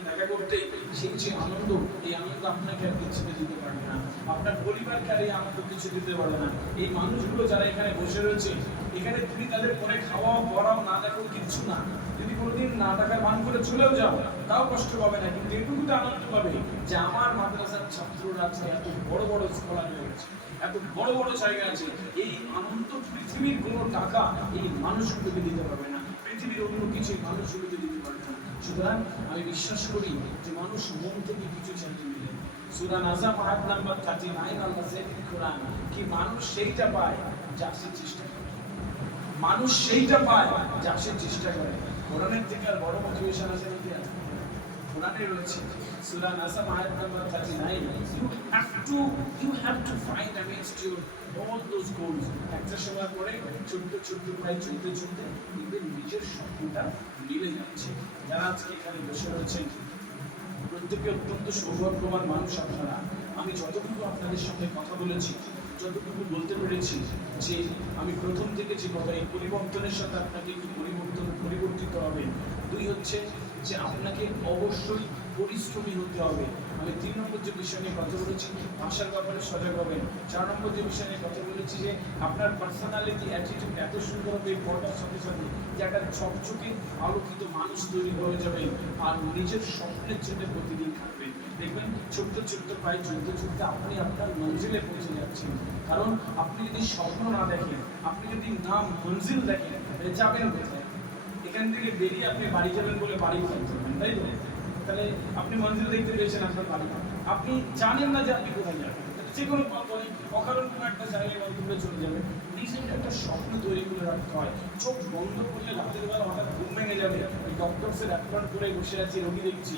দেখা করতে, সেই যে আনন্দ, এই আনন্দ আপনাকে আর কিছু দিতে পারবে না, আপনার পরিবারকে আর এই আনন্দ কিছু দিতে পারবে না। এই মানুষগুলো যারা এখানে বসে রয়েছে, এখানে তুমি তাদের পরে খাওয়াও পড়াও না দেখো কিচ্ছু না, যদি কোনোদিন না টাকার মান করে চলেও যাও, তাও কষ্ট পাবে না, কিন্তু এটুকুতে আনন্দ পাবে যে আমার মাদ্রাসার ছাত্ররা আজকে এত বড় বড় স্কলার হয়ে গেছে, এত বড় বড় জায়গা আছে। এই আনন্দ পৃথিবীর কোনো টাকা এই মানুষগুলোকে দিতে পারবে না, পৃথিবীর অন্য কিছু মানুষগুলোকে দিতে পারবে না। সুতরাং আমি বিশ্বাস করি যে মানুষ মন থেকে কিছু চাইতে মিলে। সূরা নাজম আয়াত নাম্বার 39 আল্লাহ বলেন কোরআন কি মানুষ সেইটা পায় যা সে চেষ্টা করে, মানুষ সেইটা পায় যা সে চেষ্টা করে। কোরআনের থেকে আর বড় মোটিভেশন আছে নাকি? আছে, কোরআনে রয়েছে সূরা নাজম আয়াত number 39 you have to find amidst your all those goals। একটা সময় পরে ছোট্ট ছোট্ট প্রায় চলতে চলতে নিজের নিজের স্বপ্নটা মিলে যাচ্ছে। যারা আজকে এখানে বসে রয়েছেন প্রত্যেকে অত্যন্ত সৌভাগ্যবান মানুষ আপনারা। আমি যতটুকু আপনাদের সঙ্গে কথা বলেছি, যতটুকু বলতে পেরেছি যে আমি প্রথম থেকে যে কথা, এই পরিবর্তনের সাথে আপনাকে একটু পরিবর্তিত হবে। দুই হচ্ছে যে আপনাকে অবশ্যই পরিশ্রমী হতে হবে। আমি 3 নম্বর যে বিষয় নিয়ে কথা বলেছি ভাষার ব্যাপারে সজাগ হবেন। 4 নম্বর যে বিষয় নিয়ে কথা বলেছি যে আপনার পার্সোনালিটি অ্যাটিটিউড এত সুন্দর হবে পড়ার সাথে সাথে যে একটা ঝকঝকে আলোকিত মানুষ তৈরি হয়ে যাবে আর নিজের স্বপ্নের জন্য প্রতিদিন খাটবেন। দেখবেন ছোট্ট ছোট্ট পায়ে চলতে চলতে আপনি আপনার মঞ্জিলে পৌঁছে যাচ্ছেন। কারণ আপনি যদি স্বপ্ন না দেখেন, আপনি যদি না মঞ্জিল দেখেন, যাবেন কোথায়? এখান থেকে বেরিয়ে আপনি বাড়ি যাবেন বলে বাড়ি ভাড়া করবেন, তাই তো? তাহলে আপনি মঞ্জিল দেখতে পেয়েছেন আপনার বাড়ি, আপনি জানেন না যে আপনি কোথায় যাবেন, যে কোনো পথে অকারণ কোনো একটা জায়গায় গন্তব্যে চলে যাবে। নিজের একটা স্বপ্ন তৈরি করে রাখতে হয়। চোখ বন্ধ করলে রাতের বেলা হঠাৎ ঘুম ভেঙে যাবে, ওই ডক্টরসের অ্যাপয়েন্ট করে বসে আছি, রোগী দেখছি।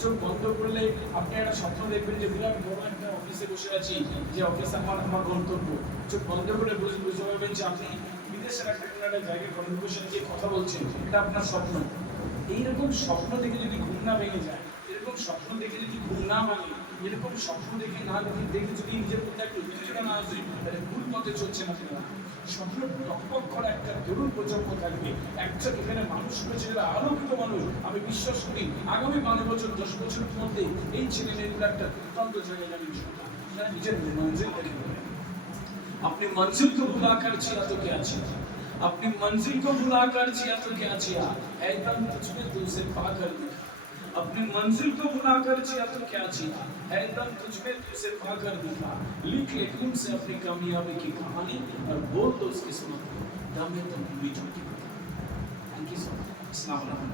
চোখ বন্ধ করলে আপনি একটা স্বপ্ন দেখবেন যে বিরাট বড় একটা অফিসে বসে আছি, যে অফিস আমার গন্তব্য। চোখ বন্ধ করে বুঝতে পারবেন যে আপনি বিদেশের একটা কোনো একটা জায়গায় গন্তব্যের সাথে যে কথা বলছেন, এটা আপনার স্বপ্ন। এইরকম স্বপ্ন দেখে যদি ঘুম না ভেঙে যায়, এরকম স্বপ্ন দেখে যদি ঘুম না ভাঙে, এরকম স্বপ্ন দেখে দেখে যদি নিজের প্রতি একটু উত্তেজনা না আসে, তাহলে ভুল পথে চলছে না। স্বপ্ন টকটক করা একটা তরুণ প্রজন্ম থাকবে, একটা এখানে মানুষ রয়েছে যারা আলোকিত মানুষ। আমি বিশ্বাস করি আগামী 5 বছর 10 বছরের মধ্যে এই ছেলে মেয়েগুলো একটা দুর্দান্ত জায়গায় যাবে, নিজের মঞ্জিল দেখে। अपनी मंजिल को बुलाकर जिया तो क्या जिया, अपनी मंजिल को बुलाकर जिया तो क्या जिया, है दम तुझमें दिल से पाकर दिखा। अपनी मंजिल को बुलाकर जिया तो क्या जिया, है दम तुझमें दिल से पाकर दिखा। लिख ले खून से अपनी कामयाबी की कहानी और बोल दो उस किस्मत को, दम है तो पूरी झूठी। Thank you so much. अस्सलाम वालेकुम।